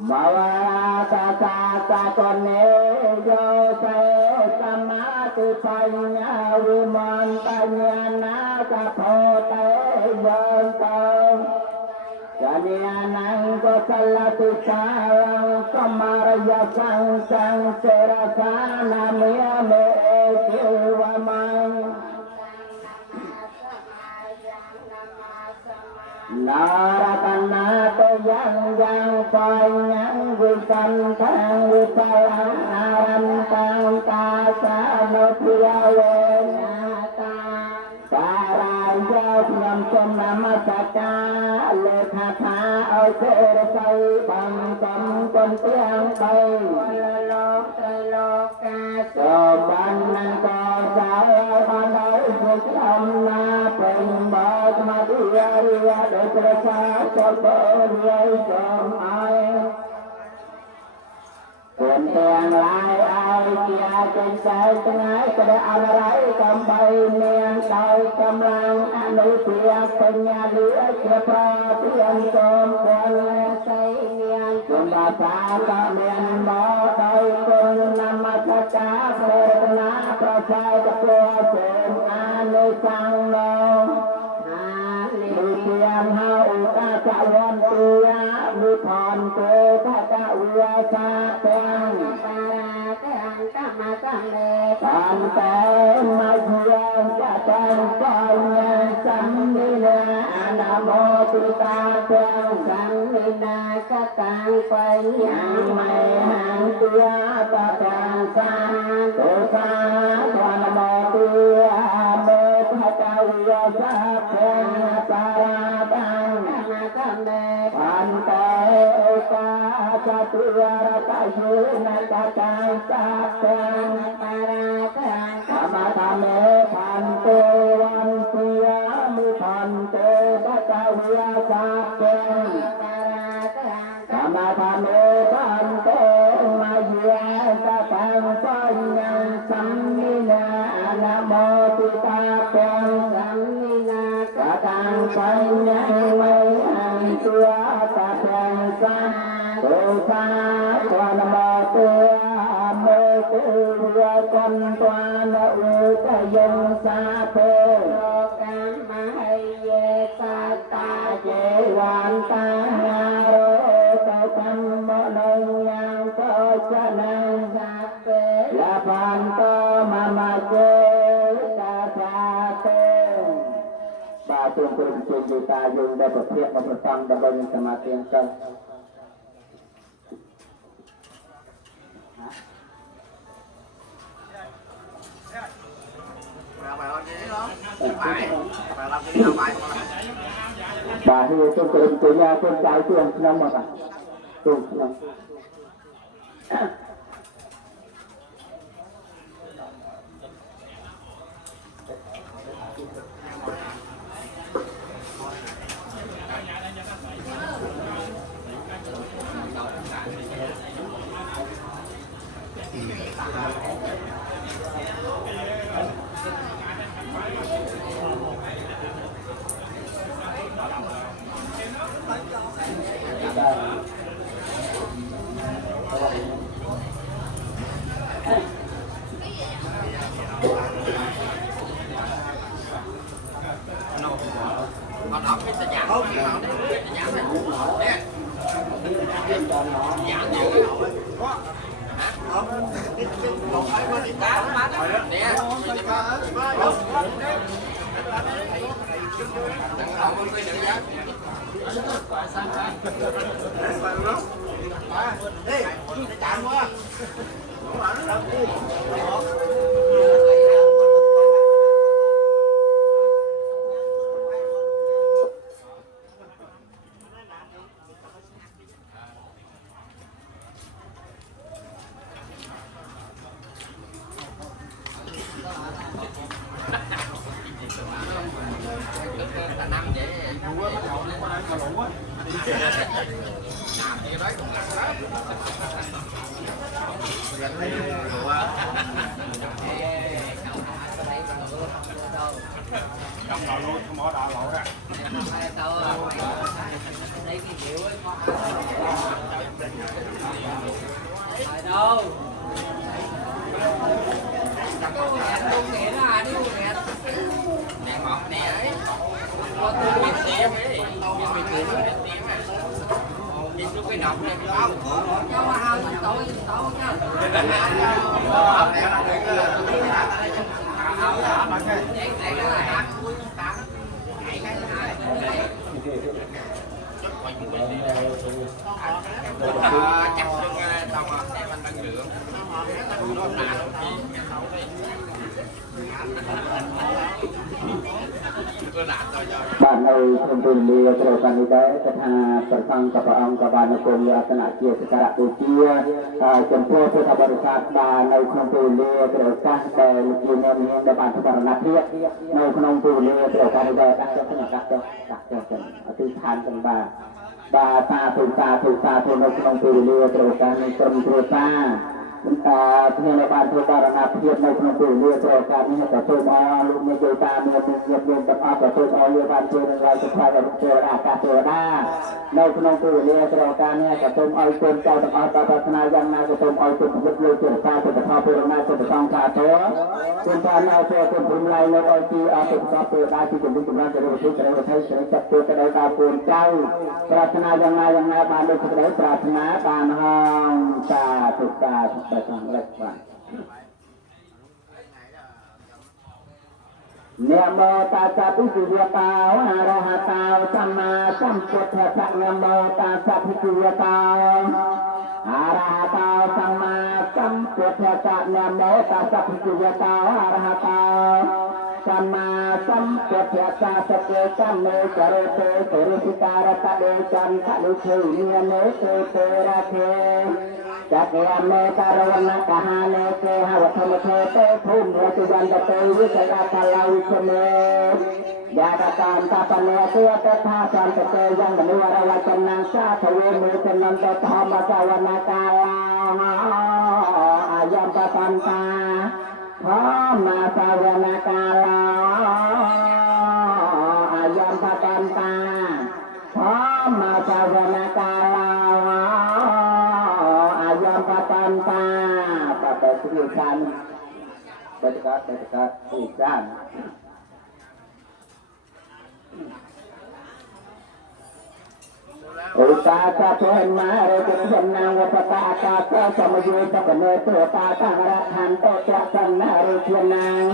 Ma va ta con nê yo se sama tu panya vi man panya na ta pho te bơn tông Jadiya nang ko salatu sarang kamaraya sang sang serasana mea me ekilwamang Naratana te yang phai nhang vi san thang vi salang naram tang ta sa no thiya wen nhằm trong nam sa ca lê tha tha ơi thế say bằng tâm con tiếng bay lô ca cho ban năng co sao ban nói việc âm na bình bờ ma ria để xa cho bờ ria chồng ai Tuần tiền lại ai kia trên trái chân ái cho để ăn rãi cầm bay miền đời cầm lang ăn núi phía bên nhà lửa kia pro tiền cơm quân xây miền chúng ta xa cả miền bó đời quân năm sa cá phê na pro sai cho cô trên an nơi sang lô Tiang hau ta ca wan tia mi phòn tê ta ca uya sa tang tam tê ma duyên ca tang coi nhân sam ni na nam mô tu ta tang sam ni na ca tang quay yang mai hang tia ta tang san tu sa nam mô tia mê ta ca uya sa tang Pan te ca จตุระกายโยนักกายสัพเพปาราคังธรรมธรรมพันเตวันเสียมุพันเตปะกายสัพเพปาราคังธรรมธรรมพันเตมาเยตะพังสัญญังสัมมินานะโมติตาปังสัมมินากะตังสัญญังไว้อันตัวตะพังสัมตุสาวันโมตุโมตุเรกันตวานอุตยงสาเพโลกัมมหิเยสัตตาเจวันตังนาโรตกัมมโนยังโตชนะสัพเพลาพันโตมะมะเจตาสาเตบาตุตุเจจิตายุงได้ประเภทประตังดำรงสมาธิกันbà thì tôi tìm từ nhà tôi chạy tiền năm mà tôi năm bạn ơi thông tin đi từ phần đấy tất hà phần phăng các ông các bạn cùng như anh đã chia sẻ cả buổi chia chấm phô cho các bạn các bạn nơi thông tin đi từ các bên chuyên môn hiện đại bản các bạn nạp thiết nơi thông tin đi từ các đây các cho từ than từng bà ta từ nơi thông tin đi từ các nơi trong từ taในบ้านทุกบ้านนาเพียรในขนมปุ๋ยเรือตัวการนี้แต่ตัวมาลุงในโยตาเมื่อเย็นแต่อาแต่ตัวเอาเรือบ้านเรือในสุดท้ายเราเจออากาศตัวหน้าในขนมปุ๋ยเรือตัวการนี้แต่ตัวเอาตัวเจ้าแต่เอาแต่พัฒนายังนาแต่ตัวเอาตัวยึดเรือเจอตาตัวแต่พอเปลือกนาตัวแต่ต้องขาดตัวตัวการเอาตัวตัวผุนลายเราเอาที่เอาตัวต่อตัวได้ที่จะดึงกำลังจะรู้ที่จะได้ใช้ใช้จับตัวจะได้ตาปูนเจ้าปรารถนายังนาบ้านเราจะได้ปรารถนาบ้านห้องตาตุกตาแต่ทางเล็กบ้านเนโมตัสสะภิกขุยะตาอะระหะตาสัมมาสัมพุทธัสสะเนโมตัสสะภิกขุยะตาอะระหะตาสัมมาสัมพุทธัสสะเนโมตัสสะภิกขุยะตาอะระหะตาสัมมา สัมปะเทศาสเกจัมเมจารเตเตริสิการตะเดจันทะลุเชเนียเนเตเตระเทจักยามเมการวนาคหาเนเกหวัฒมเทเตภูมิเตยันตะเตวิสกาตะลาวิเชเมยาดาการตาปเนเตเตธาจันตะเตยังมนุวรวัจนังชาทเวมุตนันตธรรมสาวนาคาลาอายัมปปันตาธรรมสาวนาคาลาอายัมปปันตาธรรมสาวนาคาลาอายัมปปันตาปะเตสิกันเด็กๆอีกกันอุตาสะเพนมาเรตุสันนังวัปตาอากาศสมยุตปเนตุตาสังรัทันโตจะสันนารุชนัง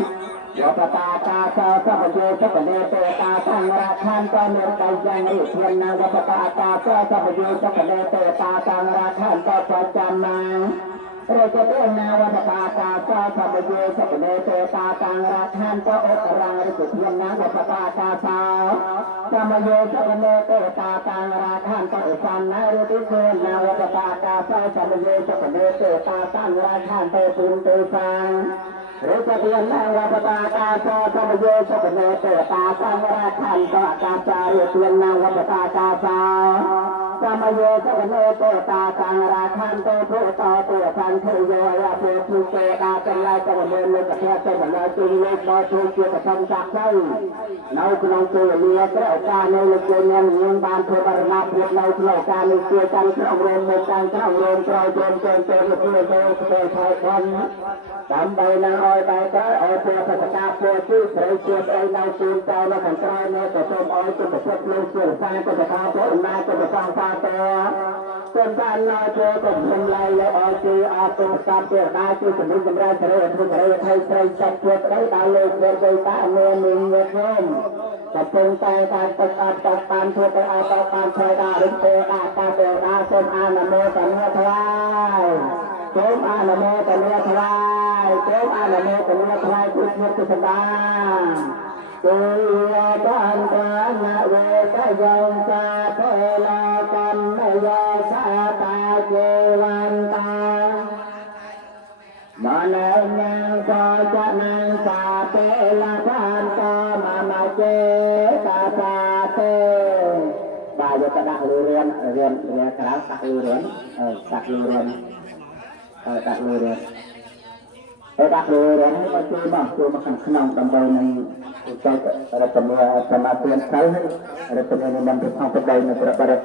วัปตาอากาศสมยุตปเนตุตาสังรัทันโตเนตัยยังรุชนังวัปตาอากาศสมยุตปเนตุตาสังรัทันโตปัจจามังเรจเตนาวัปตาอากาศสมยุตปเนตุตาสังรัทันโตอกรังริจุเทียนนาวัปตาอากาศสมยุตปเนตุตาสังรัทันโตสันนารุติเทนาวัปตาอากาศสมยุตปเนตุตาสังรัทันโตปุณตุสังเรจเทียนนาวัปตาอากาศสมยุตปเนตุตาสังรัทันโตอากาศเรจเทียนนาวัปตาอากาศสมยุตปเนตุตาสังรัทันโตพุทโตตุสังเทโยยะเปตุเตตาเป็นลายกระเด็นเลยกระเทยเป็นลายจุลเล็กน้อยทุกเกี่ยวกับทำจากใจเราคือเราตัวเลี้ยกระการในลูกเลี้ยงเลี้ยงบ้านเพื่อบรรณาเพื่อเราคือเราการในเกี่ยวกันเครื่องเรียนในการเครื่องเรียนตรอยเดินเดินเดินเพื่อเดินเพื่อใช้คนตามใบนางอ้อยใบกระอ้อยเพื่อพัฒนาเพื่อที่ใช้เกี่ยวกับเราจูนใจเราขันใจเนี่ยจะต้มอ้อยจะจะเพื่อเลี้ยงเกี่ยวสร้างจะจะทำเพื่อมาจะจะสร้างสร้างตัวเป็นการนอยเพื่อเป็นทำลายแล้วอ้อยจีอาตัวการเพื่อได้ที่สมบูรณ์จำได้เฉลี่ยทุกเฉลี่ยไทยใช้จับเพื่อได้ตาเลยเพื่อใจตาเนื้อหนึ่งเนื้อเพิ่มจะเป็นใจการประกอบต่อการเพื่อไปเอาต่อการใช้ได้หรือเพื่อได้ตาเพื่อได้ส้มอาณาเมตเนื้อทลายส้มอาณาเมตเนื้อทลายส้มอาณาเมตเนื้อทลายทุกเมื่อทุกสัปดาห์ตุยาบันตานาเวทยังจาเทลากัมเมยาสาตาเจวันตามาเนยังก็จะนังสาเปลาพันตมาเจตาสาเตบายกระดักเรียนกระดักตักเรียนตักเรียนตักเรียนตักเรียนมาช่วยมาขันขนมตำบลในใจเราจะมีสมาธิใช้ให้เราจะมีมันเป็นความเป็นใดในประเทศ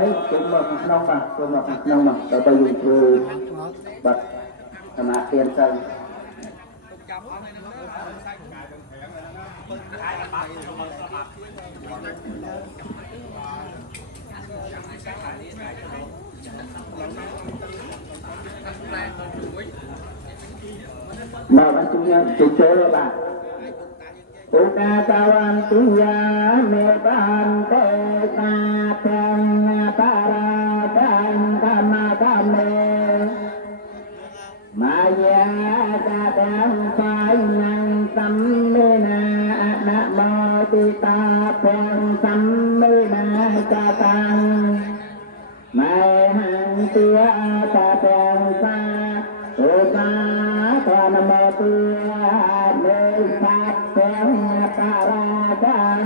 ให้จุดหมดน้องมาเราไปอยู่คือบัดขณะเตรียมใจมาวันจุดจุดเจอเลยบ้างอุกาตาวันตุยาเมบันเตตาเทงปาราตังธรรมะธรรมเมมายาตาตังไฟนังสัมเมนานะโมติตาเพ็งสัมเมนาจตังไม่หันเตียตาเพ็งสาอุกาธรรมเตียเมสัพเพ็งปาราตัง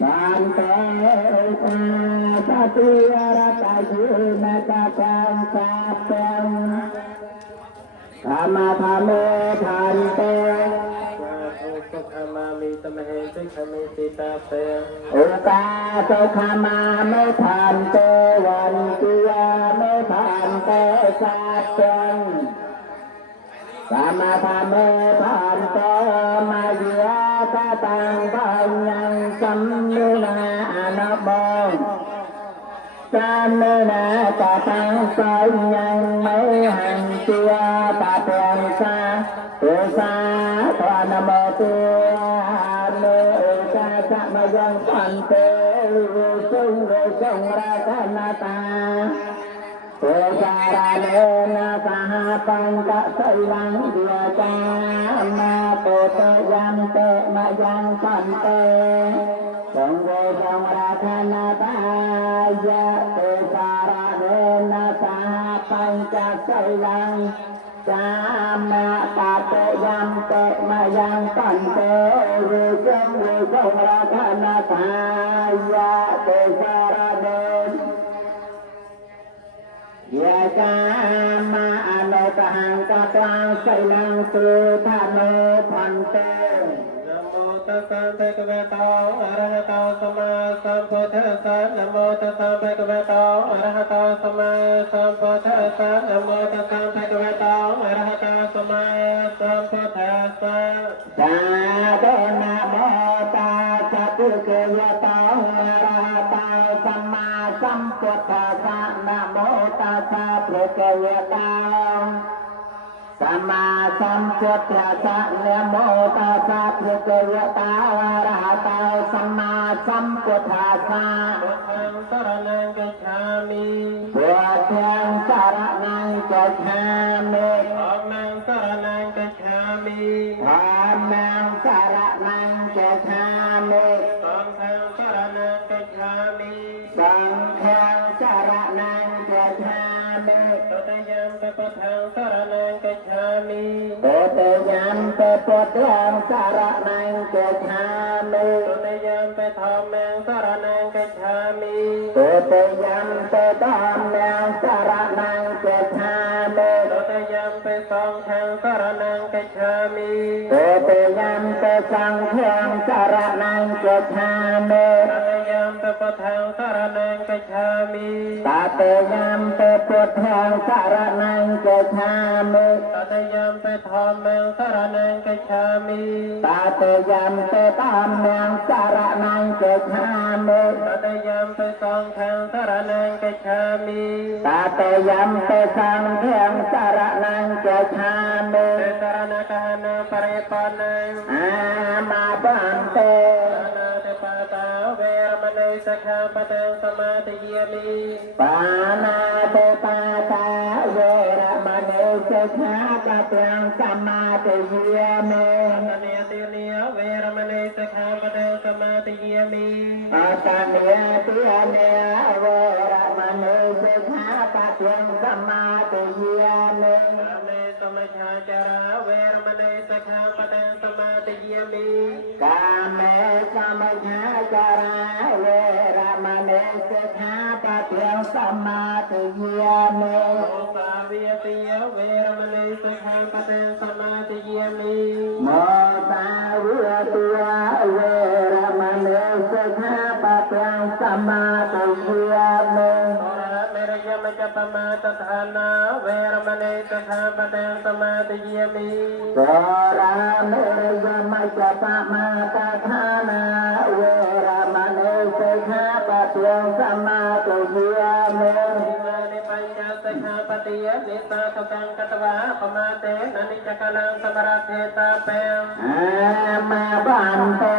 สันเตสติระตายุเมตตาสัพเพ็งธรรมะธรรมเมทันเตสุขมามิตมเหตุขมิติตาเตโอกาสุขมามิทันเตวันติยามิทันเตสัพเพ็งธรรมะธรรมเมทันเตมายาตา San na ta tăng sai nhân mấy hành chia ta tiền xa tiền xa thoa nam mô tiêu lê ca sa ma dân toàn tế sung ra ca na ta Hãy subscribe cho kênh Ghiền Mì Gõ để không bỏ Ya cha ma ano tahang katwang sailang tu thano phante Namo tassa bhagavato arahato sama sambuddhassa Namo tassa bhagavato arahato sama sambuddhassa Namo tassa bhagavato arahato sama sambuddhassa Sadhu namo tassa bhagavato arahato sama sambuddhassa Namo tassa bhagavato Sama sambuddhassa Namo tassa bhagavato arahato sama sambuddhassa Buddhang saranang gacchami Buddhang saranang gacchami Dhammang saranang gacchami Dhammang saranang gacchami Sanghang saranang gacchami Sanghang saranang gacchami Tadayampi Buddhang saranang gacchami Tadayampi Buddhang saranang gacchami Tadayampi Dhammang saranang gacchami Tadayampi Dhammang saranang gacchami Tadayampi Sanghang saranang gacchami Tadayampi Sanghang saranang gacchami Tadayampi Buddhang saranang gacchami Tadayampi Buddhang saranang gacchami Tadayampi Dhammang saranang gacchami Tadayampi Dhammang saranang gacchami Tadayampi Sanghang saranang gacchami Tadayampi Sanghang saranang gacchami Saranakahana paripanang amabante Panatipata veramani sikkhapadang samadhiyami Panatipata veramani sikkhapadang samadhiyami Ataniyatiniya veramani sikkhapadang samadhiyami Ataniyatiniya veramani sikkhapadang samadhiyami Kame samacchara veramani sikkhapadang samadhiyami Kame samacchara veramani sikkhapadang samadhiyami Mokaviyatiya veramani sikkhapadang samadhiyami Mokaviyatiya veramani sikkhapadang samadhiyami Pamatatthana veramani sikkhapadang samadhiyami Sora mirjamacca pamatatthana veramani sikkhapadang samadhiyami Imani panca sikkhapadaya nisatakang katva pamate nanicakalang samarathetapem Amabante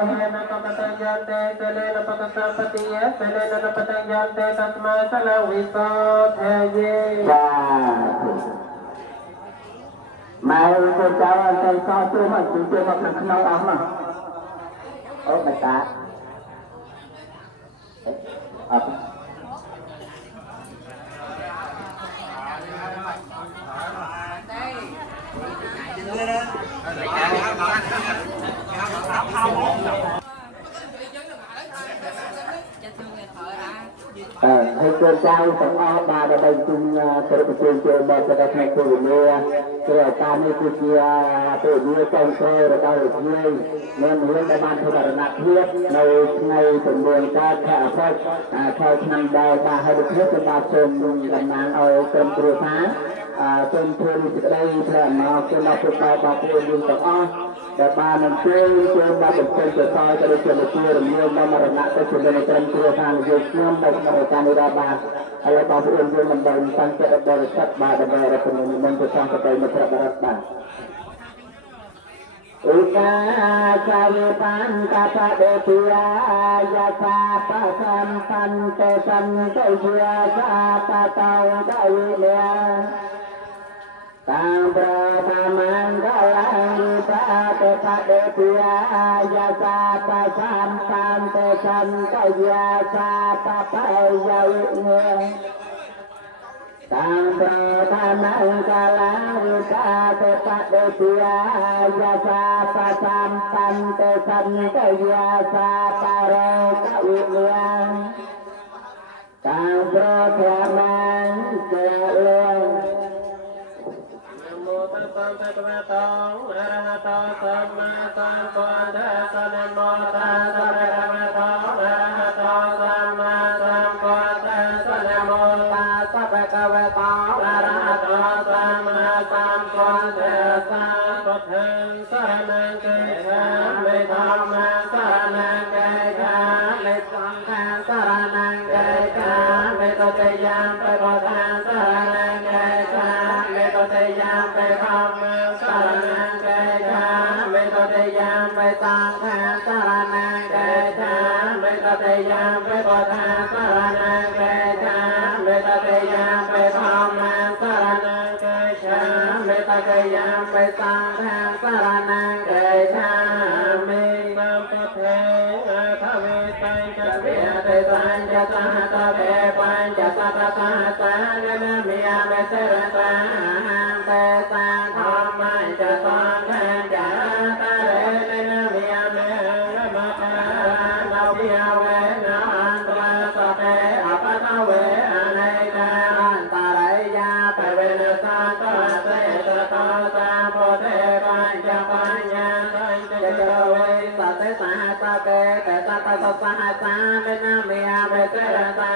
Selena patajante selena pakasampatiya selena napatajante tasma salang visodhaye Mai cô cháu cây so chưa mà chúng chưa mặc được nâu ấm à Ôi bà ta Thầy cô cháu tổng ó bà đã đầy chung sự trường trường bật cho các thầy cô mê Rồi ta mới cô chia tổ như trong thơ rồi ta được ngay Nên hướng đã ban thơ bà nạc thiết Nâu ngay tổng đường ta khả phật Theo năng đào bà hay được thiết cho bà xôn làm nàng ở trong trường phá Trong thơ đi đây là nó kêu là phục bà bà phụ dương tổng ó แต่บ้านนั้นช่วยมาเป็นคนจะซอยก็ได้ช่วยมาช่วยเรื่องมรณะก็ช่วยในกรมครัวทางยุคเมื่อในการในราบาลอะไรบางส่วนยังมันได้ตั้งใจบริษัทบาดบาร์เป็นมันจะสร้างไปในพระบารมีอุกาสาวิปันกาปะเดติยายาสาปะสัมปันเตสัมเตยาสาปะเตาตะวิเลียตังประธามังกลังวิปะเตปะเดติยายาสาปะสัมปันเตสัมเตยาสาปะเตยาวิเลียตังประธามังกลังวิปะเตปะเดติยายาสาปะสัมปันเตสัมเตยาสาปะเรกะวิเลียตังประธามังกลังตัสสะภะคะวะโตอะระหะโตสัมมาสัมพุทธัสสะนะโมตัสสะภะคะวะโตอะระหะโตสัมมาสัมพุทธัสสะนะโมตัสสะภะคะวะโตอะระหะโตสัมมาสัมพุทธัสสะพุทธังสรณังเกฉามิธัมมังสรณังเกฉามิสังฆังสรณังเกฉามิตุติยัมปิพุทธังสรณังเกฉามิตุติยัมปิธัมมังสรณังเกฉามิตุติยัมปิสังฆังสรณังเกฉามิตุติยัมปิพุทธังสรณังเกฉามิตุติยัมปิธัมมังสรณังเกฉามิตุติยัมปิสังฆังสรณังเกฉามินัมพุทธังอะทะเวตังจะเวเตตังจะสหตเวปัญจะสัพพะสหสารนะมิยาเมเสรตังเตตังธรรมังจะสังฆังจะตะเรนะมิยาเมนะมะปะนาวิยาเวนะอันตระสะเตอะปะทะเวอะเนกะอันตะไรยาปะเวนะสันตะเตตะตะสัมโพเทปัญจะปัญญาสัญจะเจเวสัตเตสหสะเตแต่สัตตะสสหสามินะมิยาเมเสรตั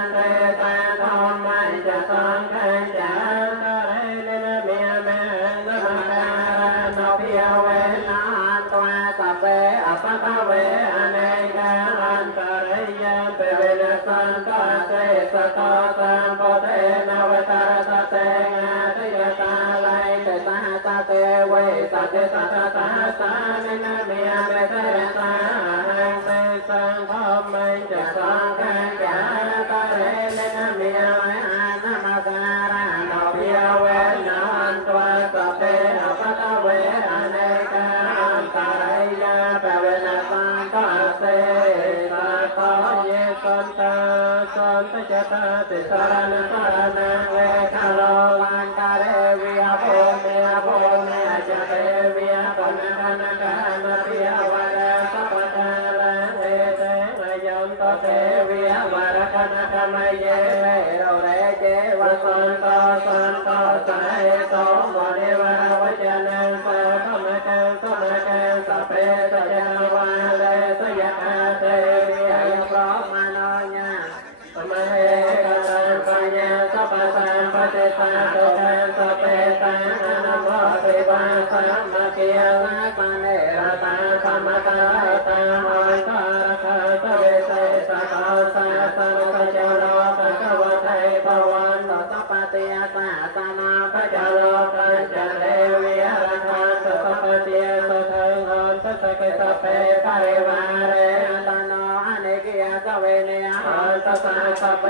งเตตังธรรมังจะสังฆังจะตะเรนะมิยาเมนะมะปะนาวิยาเวนะอันตระสะเตอะปะทะเวอะเนกะอันตะไรยาปะเวนะสันตะเตสะตะสัมโพเทนะเวตระสะเตงะทะยะตาไลเตสหสะเตเวสัตเตสัตตะสหสามินะมิยาเมเสรตังเตสังธรรมังจะสังฆังจะตะเรนะมิยาเมนะมะการะนาวิยาเวนะอันตระสะเตอะปะทะเวอะเนกะอันตะไรยาปะเวนะสังฆะเตสัตตะเยสันตะสันตะจะตะติสรณะสรณังเวคาโลลังกะเรวิยะโพเมยะโพเมยะจะเตวิยะปะนะปะนะกะนะปิยวะระสัพพะทาลังเอเตมะยัมตะเตวิยะวะระกะนะกะมะเยเวโรเรเจวะสันตะสันตะสะเอโตโมเนวะวะจานังสะภะมะกังสะมะกังสะเปตะยาวะเลสยะอาเตวิยะยะพระมะโนญะสมะเฮกะตังปัญญาสัพพะสัมปะเตตาโตตังสะเปตังอะนะโมติวาสัมมะเกียลาปะเนระตังสัมมะตะตังอันตระคาสะเวเตสะตาสะสะโลกะจโรภะคะวะไทภวันโตสัพพะติยะสะสะนาภะจโลกัจจะเรวิยะระคังสัพพะติยะสะทังหันสัสสะเกสะเปภริวาเรอัตโนอเนกิยะสะเวเนยะหันสัสสะสะเป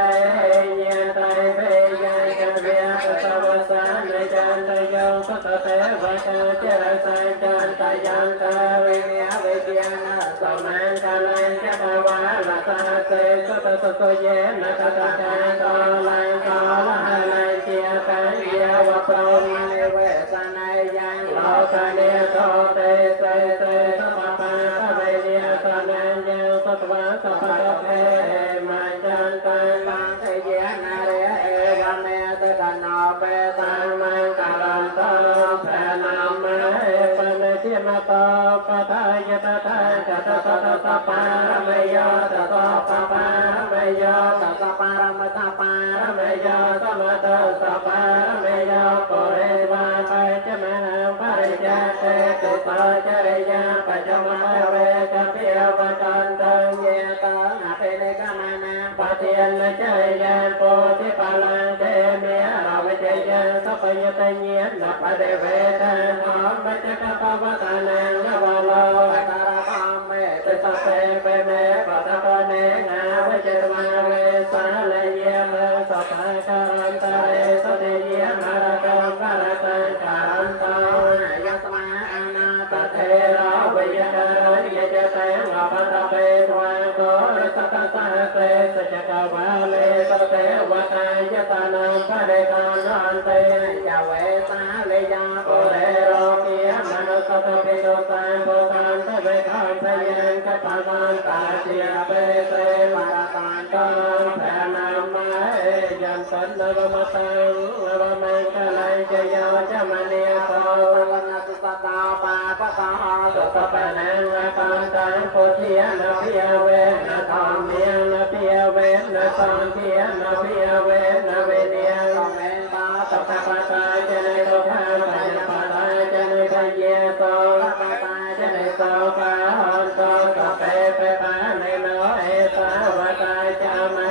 เยไตเปยัยกันเวียสะวะสะเนจันตโยสัสสะเตวะกะเจระสังจันตยังกะวิเนยะเวเจนะสัมมังกะลังจะภวะละสหเสสัตตะโสเยนะกะตะจังโตลังโตละหะลังเจียกังเยวะโปรมะเนเวสะนัยยังโลกะเนโตเตเสเตสัพพะปะคะเวเนยสะนังยังสัตวะสัพพะเทมัจจันตังลังเทเยนะเรเอวะเมตะกันโนเปตังมังกะลันโตแผ่นามะเอปะเมติมะโตปะทายะตะทังจะตะตะตะตะปะระเมยะตะตะปะปะระเมยะตะตะปะระมะตะปะระเมยะสมะตะสะปะระเมยะโกเรวะไปจะมะหังปะริจาเตตุปะจ มะเวจะเปียปจันตังเยตังอภินิกามานังปะเทียนละใจยันโพธิปัลลังเตเมียเราเจยันสัพยตเนียนนับเดเวทันหอมจักปวัตานังนวโลตระธรรมเมตสัพเพเปเมปัตตะเนงาเวเจตมาเวสาลเยมสัพพะคารันตะเรสเตเยมารตังกะระตังคารันตังยสมาอนาตเทระเวยกะเยเจเตงอปัตตะเปทวะโกริสัตตะสะเสสจกวาเลสเตวะตายตานังภะเดกานันเตยะเวสาเลยาโกเรโรกิยมนุสตปิโตสังโฆกันเตเวคันเตยังกตานันตาเสียเปเสวะตันตังแผ่นามายันตันนวมตังนวมังคลัยเจยาวจมเนียโตวันสุตตาปาปะตาสุตปะนังอาการตังโพธิยนาพิยเวนะธรรมเมียนาพิยเวนะสังเคียนาพิยเวนะเวเนียเมตตาสัพพะปะตาเจเนโตภาปัญญปะตาเจเนปะเยโตปะตาเจเนโตปะหันโตสัพเพเปปะเนโนเอตาวะตาจามะ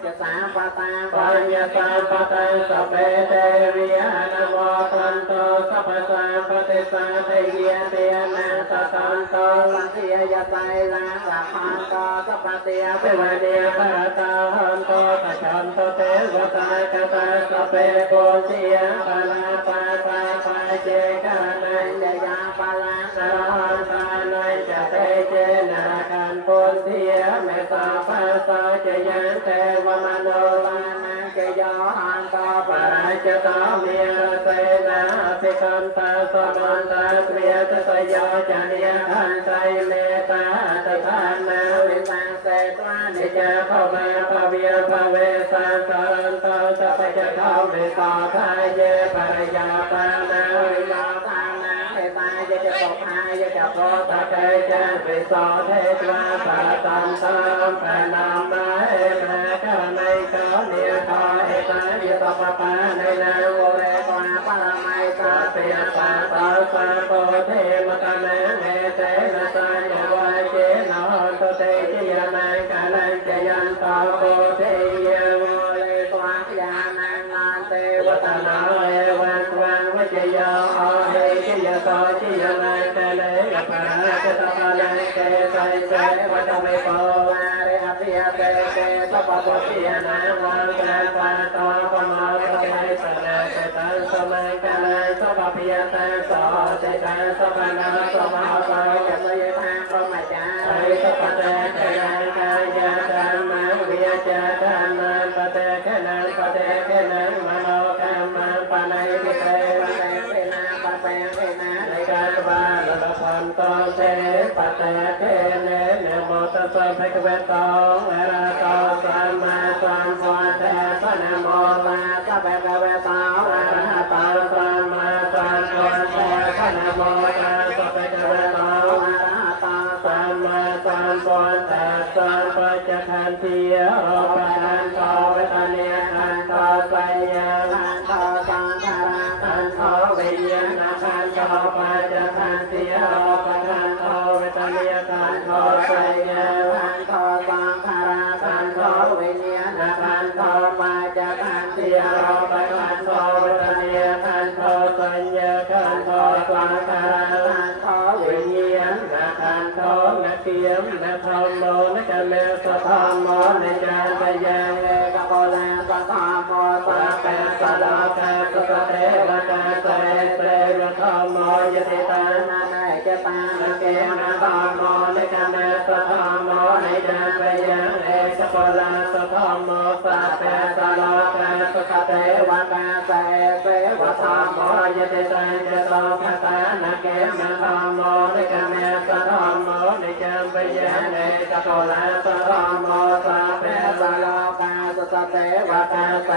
เจสาปะตาปัญญสาปะตาสัพเพเตวิยานโมตันโตสัพพะสาปฏิสาเตเยเตนะตะตันโตสังเทียยะไตละละพันโตสัพพะเตียเปวะเนียปะตาหันโตตะชันโตเตวะตากะตาสัพเพโกเทียปะลาปะปะปะเจกะนันยะยาปะลาสะหันตานันจะเตเจนะกันโกเทียเมตตาปะสะเจยันเตวะมโนลานังเจยอหันโตปะราชตาเมียเสนาภิคันตาสมันตาเตรียตสยจานิยขันไตเมตตาตถานาวิสังเสตวานิจาภวะภเวียภเวสังสารันตาสัพพะจะเข้าเมตตาทายเยปริยาปานาวิยาทานาเอตายจะปภายจะโพตะเกจะวิโสเทตวาสาตันตามปนามาเอมะกะไนกะเนียทาเอตายะตปะปะในนาโวเรตวาปะละไมตาเตียปะตาสะโพเทมะกะเนเอเตนะสัญญวะเจนะโตเตเจยะนังกะลังเจยันตาโพเทยังโวเรตวาญาณังนันเตวะตนาเอวันวันวะเจยะอเฮเจยะโตเจยะนังกะเลกะปะกะตะปะลังเตไสเสวะตะเมโปวะเรอภิยเตเตสัพพะโพธิยะนังวันกะปะตะปะมาตะเตสนะเตตังสมังกะลังสัพพะภิยตังสอเตตังสัพพะนาสัพพะโตจะเสยทางพรหมจารีสัพพะเตเตยังกายะธัมมังวิยจาธัมมังปะเตขะนังปะเตขะนังมโนกัมมังปะไนติเตปะเตเปนาปะเตเปนาในการบาลละพันโตเตปะเตเกเนนะโมตัสสะภะคะวะโตอะระหะโตสัมมาสัมพุทธัสสะนะโมตัสสะภะคะวะโตอะระหะโตสัมมาสัมพุทธัสสะนะโมตัสสะภะคะวะโตอะระหะโตสัมมาสัมพุทธัสสะปัจจคันติโยปะทันโตเวทเนียคันโตสัญญาคันโตสังขาราคันโตวิญญาณคันโตปัจจคันติโยปะทันโตเวทเนียคันโตสัญญาคันโตสังขาราคันโตวิญญาณคันโตปัจจคันติโยปะทันโตเวทเนียคันโตสัญญาคันโตสังขาราคันโตวิญญาณคันโตนะเทียมนะธรรมโมนะกะเมสะธรรมโมนะจารตยังเอกโพลาสะธรรมโมสัพเพสะโลกาสุตเตวะกาเสเตวะธรรมโมยติตานะเนจตานะเกนะธรรมโมนะกะเมสะธรรมโมนะจารตยังเอกโพลาสะธรรมโมสัพเพสะโลกาสุตเตวะกาเสเตวะธรรมโมยติตาจะโตภะตานะเกนะธรรมโมนะกะเมสะธรรมโมนะจารตยังเอกโพลาสะธรรมโมสัพเพสะโลกาสุตเตวะกาเส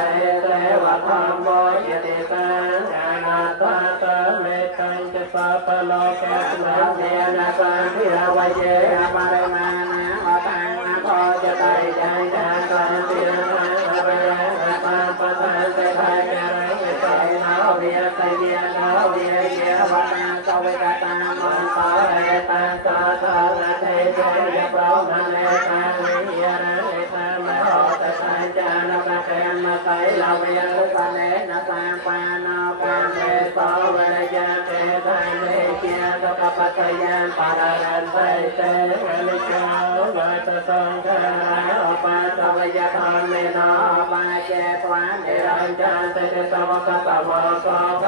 เตวะธรรมโมยติตังอานาตตะเมตังจะสัพพะโลกาสมังเยนะสังทิรวะเยอปะริมาณะอตังนะโพจะไตยังจันตังติระทังอภิยังอปัปปะทังเตภะกะรังเอตังนาเวียตเวียนาเวียเยวะนังสเวกตังมันโตเอตังส ทางเทเจยพร้อมนั้นเลตาวิยาเรตามโหตสัจจานกเกมมาไสลาเวียลุปเนนะสังปานกามเมโสวรยาเตไทเมเกียตกปัสยานปารันไตเตวลิโกวัตสังฆาอปัสสวยธรรมเมนะปาเจตวันเดรัญจันเตสวกตวะโสโภ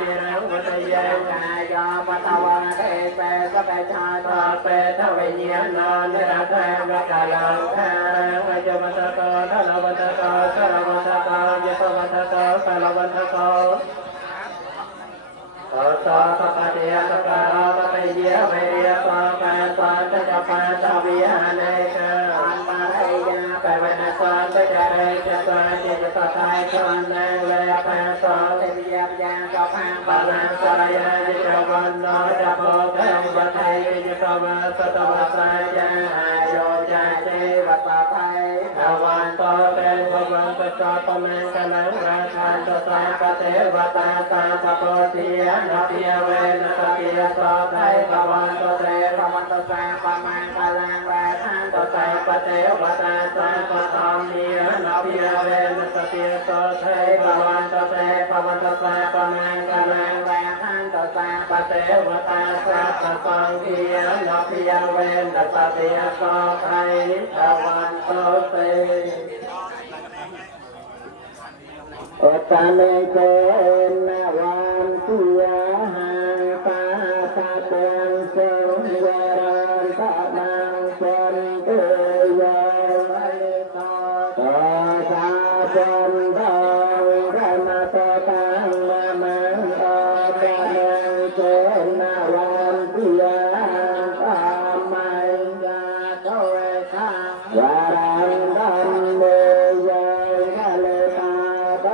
จิรังวุตเยกายปตวะเทเปสเปชาตเปทวิญญาณนิรัตเวกาลังคารังยวัตโกทลวัตโกสรวัตโกยสวัตโกสลวัตโกโสโสปะเดียสการะปะเยเวเยปะกะปะตะจปะตะวิหาเนกะอันปะเยาปะเวนะสันตะเจเรจะสะเจจะตะไทยคันนังเวปะโสเตวิยะยะกะพังปะนังสรายะจิตวันโนจะโพเทวะไทยจิตวะสตวะสัจจาโยจะเจวะปะไทยภวันโตเตภวันตสะปะมังกะลังราชันตสะปะเทวตาตาปะโพธิยะนาติยเวนะสติยะโสไทยภวันโตเตภวันตสะปะมังกะลังราชันตสะปะเทวตาตาปะตอมนิยะนาติยเวนะสติยะโสไทยภวันโตเตภวันตสะปะมังกะลังราชันตสะปะเทวตาตาปะตอมนิยะนาติยเวนะสติยะโสไทยภวันโตเตโอตเมเจนะวันตุยาหังปาตะเตงเสงเวรันตะมังเสนเตยะไวโตโตสาเจนทองธรรมะโตตังมะมังโอตเมเจนะวันตุยาหังปามังยาโตเวทังวารังดันเมยะกะเลตาโต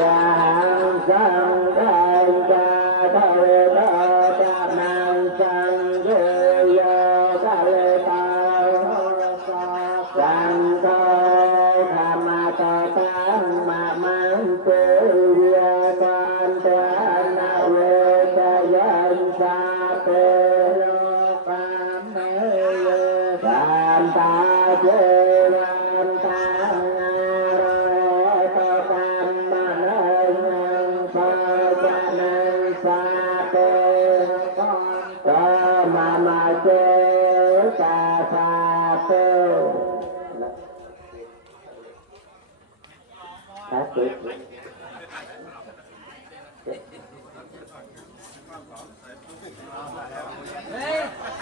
ยังสังฆังจาทะเวตาตะนังสังเกโยทะเลตาสังโฆธรรมะตะตังมะมังเตยะกันตะนะเวทะยันสาเปโลปัมเมยะสันตาเจวันตังเจตาสาเต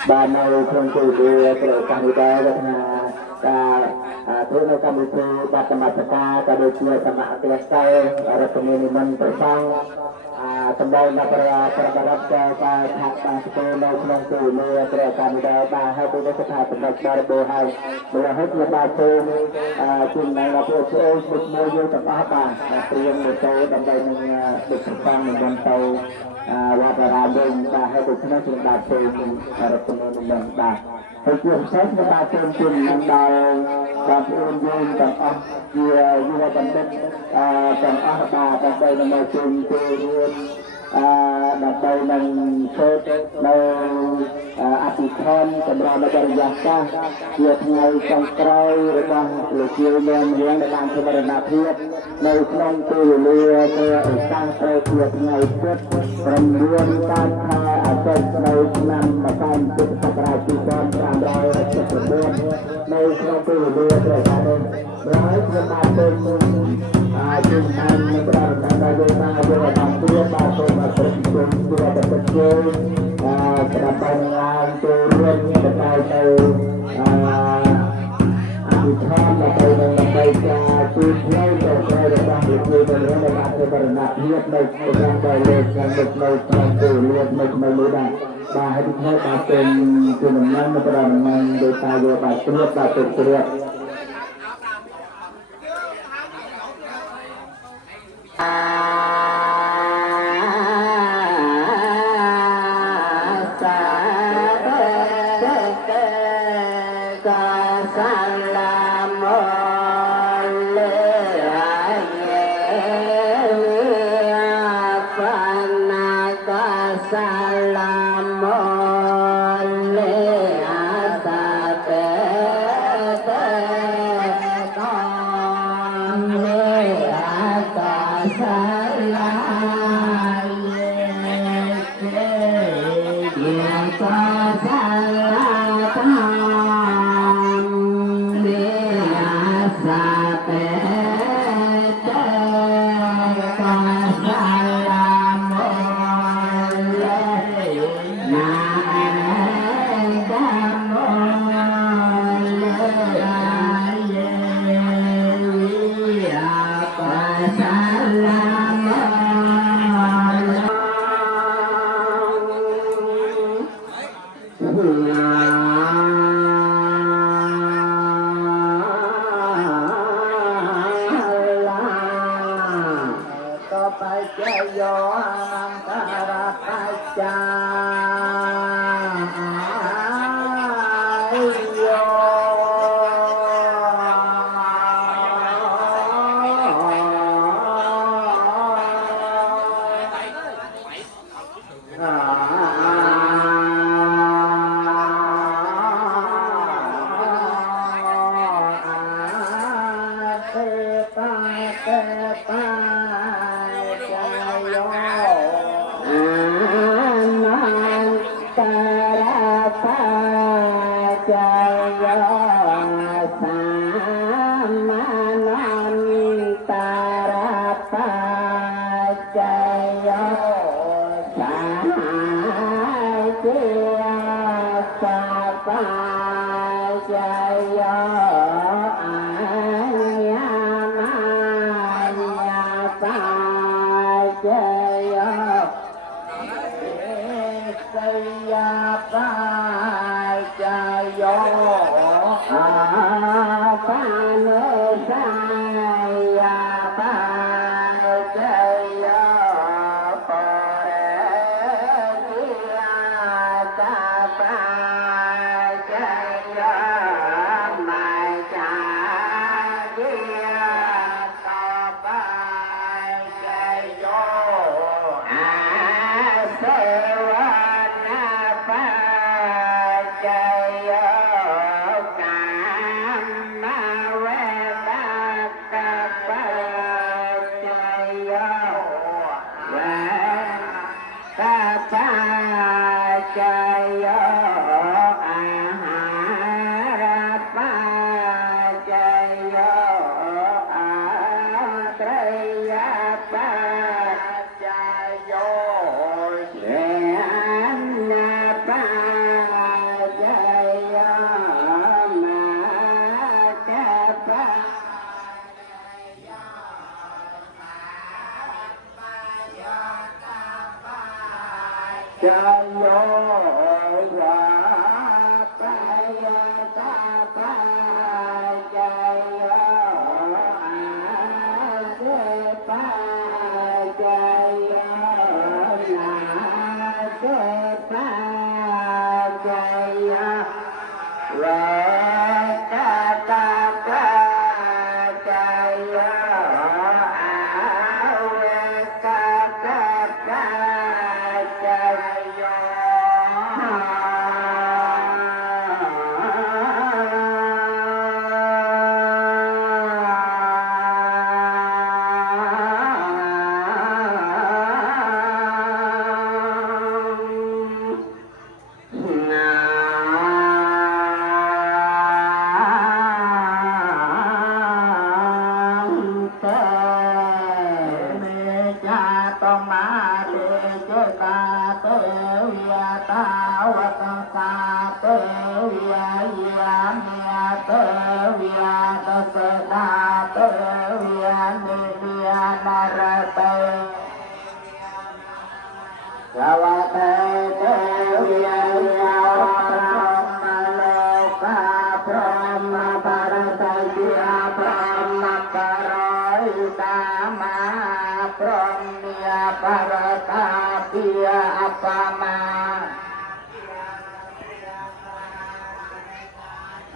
บ้านเราคงจะดูเกิดการวิจัยพัฒนาการทุนกรรมวิธีบัตรมาตรการการดูเชื่อสมัครเตือนใจรัฐมนตรีมันประชังสมัยนักประรับใจการถักการสเปนในขนมตู่เมื่อเกิดการวิจัยมาให้ผู้ได้สถาปนิกบาร์โบให้เมื่อให้ผู้บาดเจ็บจึงในเราเพื่อช่วยบุตรโมยุตป้าป่าเตรียมมือโตดำไปในบุตรฟังในบนโตว่าประดาเดินให้บุตรคณะจึงบาดเจ็บรัฐมนตรีมันบาดให้เกี่ยวเส้นบาดเจ็บจึงนันดาวการอุ่นยืนต่างอ่ะเกี่ยวยุวบัณฑิตต่างอ่ะบาดต่างไปในมือจึงตัวเรียนดับไปในโซดในอภิธรรมสำหรับในบริยาศาสตร์เกี่ยวกับในจังไกรหรือว่าหรือเกี่ยวกับเรื่องในการสมรณเทียบในขนมตัวเรือเพื่อสร้างประโยชน์ในเพื่อประมวลการทาอาศัยในนำมาสร้างจุดสักการะที่ซ้อนตามรอยจุดประมวลในขนมตัวเรือเพื่อการร้อยประมาณเป็นจึงทำประการใดๆมาโดยการเรียนมาเป็นมาเป็นจุดที่เราจะเป็นจุดกระบวนการตัวเรื่องนี้จะไปในอีกข้อมาไปในไปจะจุดเล่าแต่ในการเรียนรู้ในเรื่องในการเป็นบรรณาเทียบในการไปเรียนการเด็กในการตัวเรียนในรู้ได้มาให้ทุกท่านมาเป็นจุดนั้นมาประมาณโดยตาโยบายเรียบมาเป็นเรียบสา salam le asa te con le asa salam ye ko salam le asa te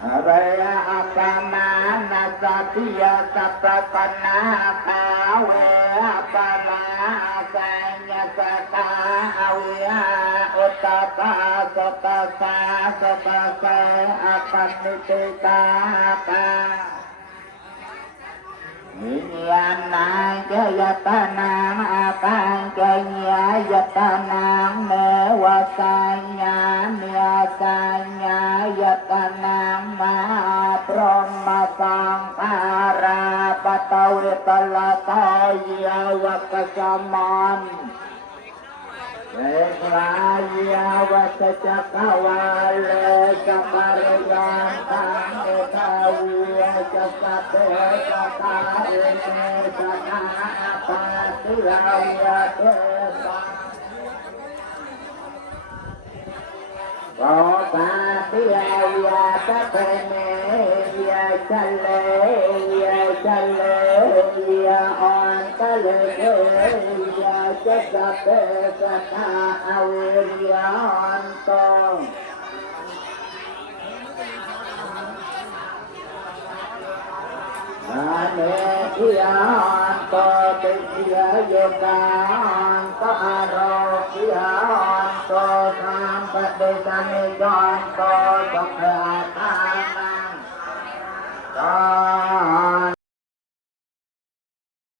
อะไรอาปามานาสัพยาสัพพะปันนาคาเวปามาสัญญาสตาอวิหาอุตตาสาสตาสาสตาสาอปันนิติตาปาวิญญาณังเจยตานังอาปังเจญายตานังเมวะสัญญาเนียสัญญายตานังมาพรหมสังฆาราปตเวตละตายาวัคสมันเอกลายาวัชจักวาเลจักรยานตังเอตาวิจัสสะเตจักาเอเนจักาปาติลายาเตสังโอปาติลายาตะเตเมยาจัลเลยาจัลเลยาอ่อนตะเลยยาจัสสะเตสัทธาอเวริยานตองอาเนทิยานตติยโยกานตอาโรกิยานตธรรมปฏิสัมมิยานตสัพพะทานัง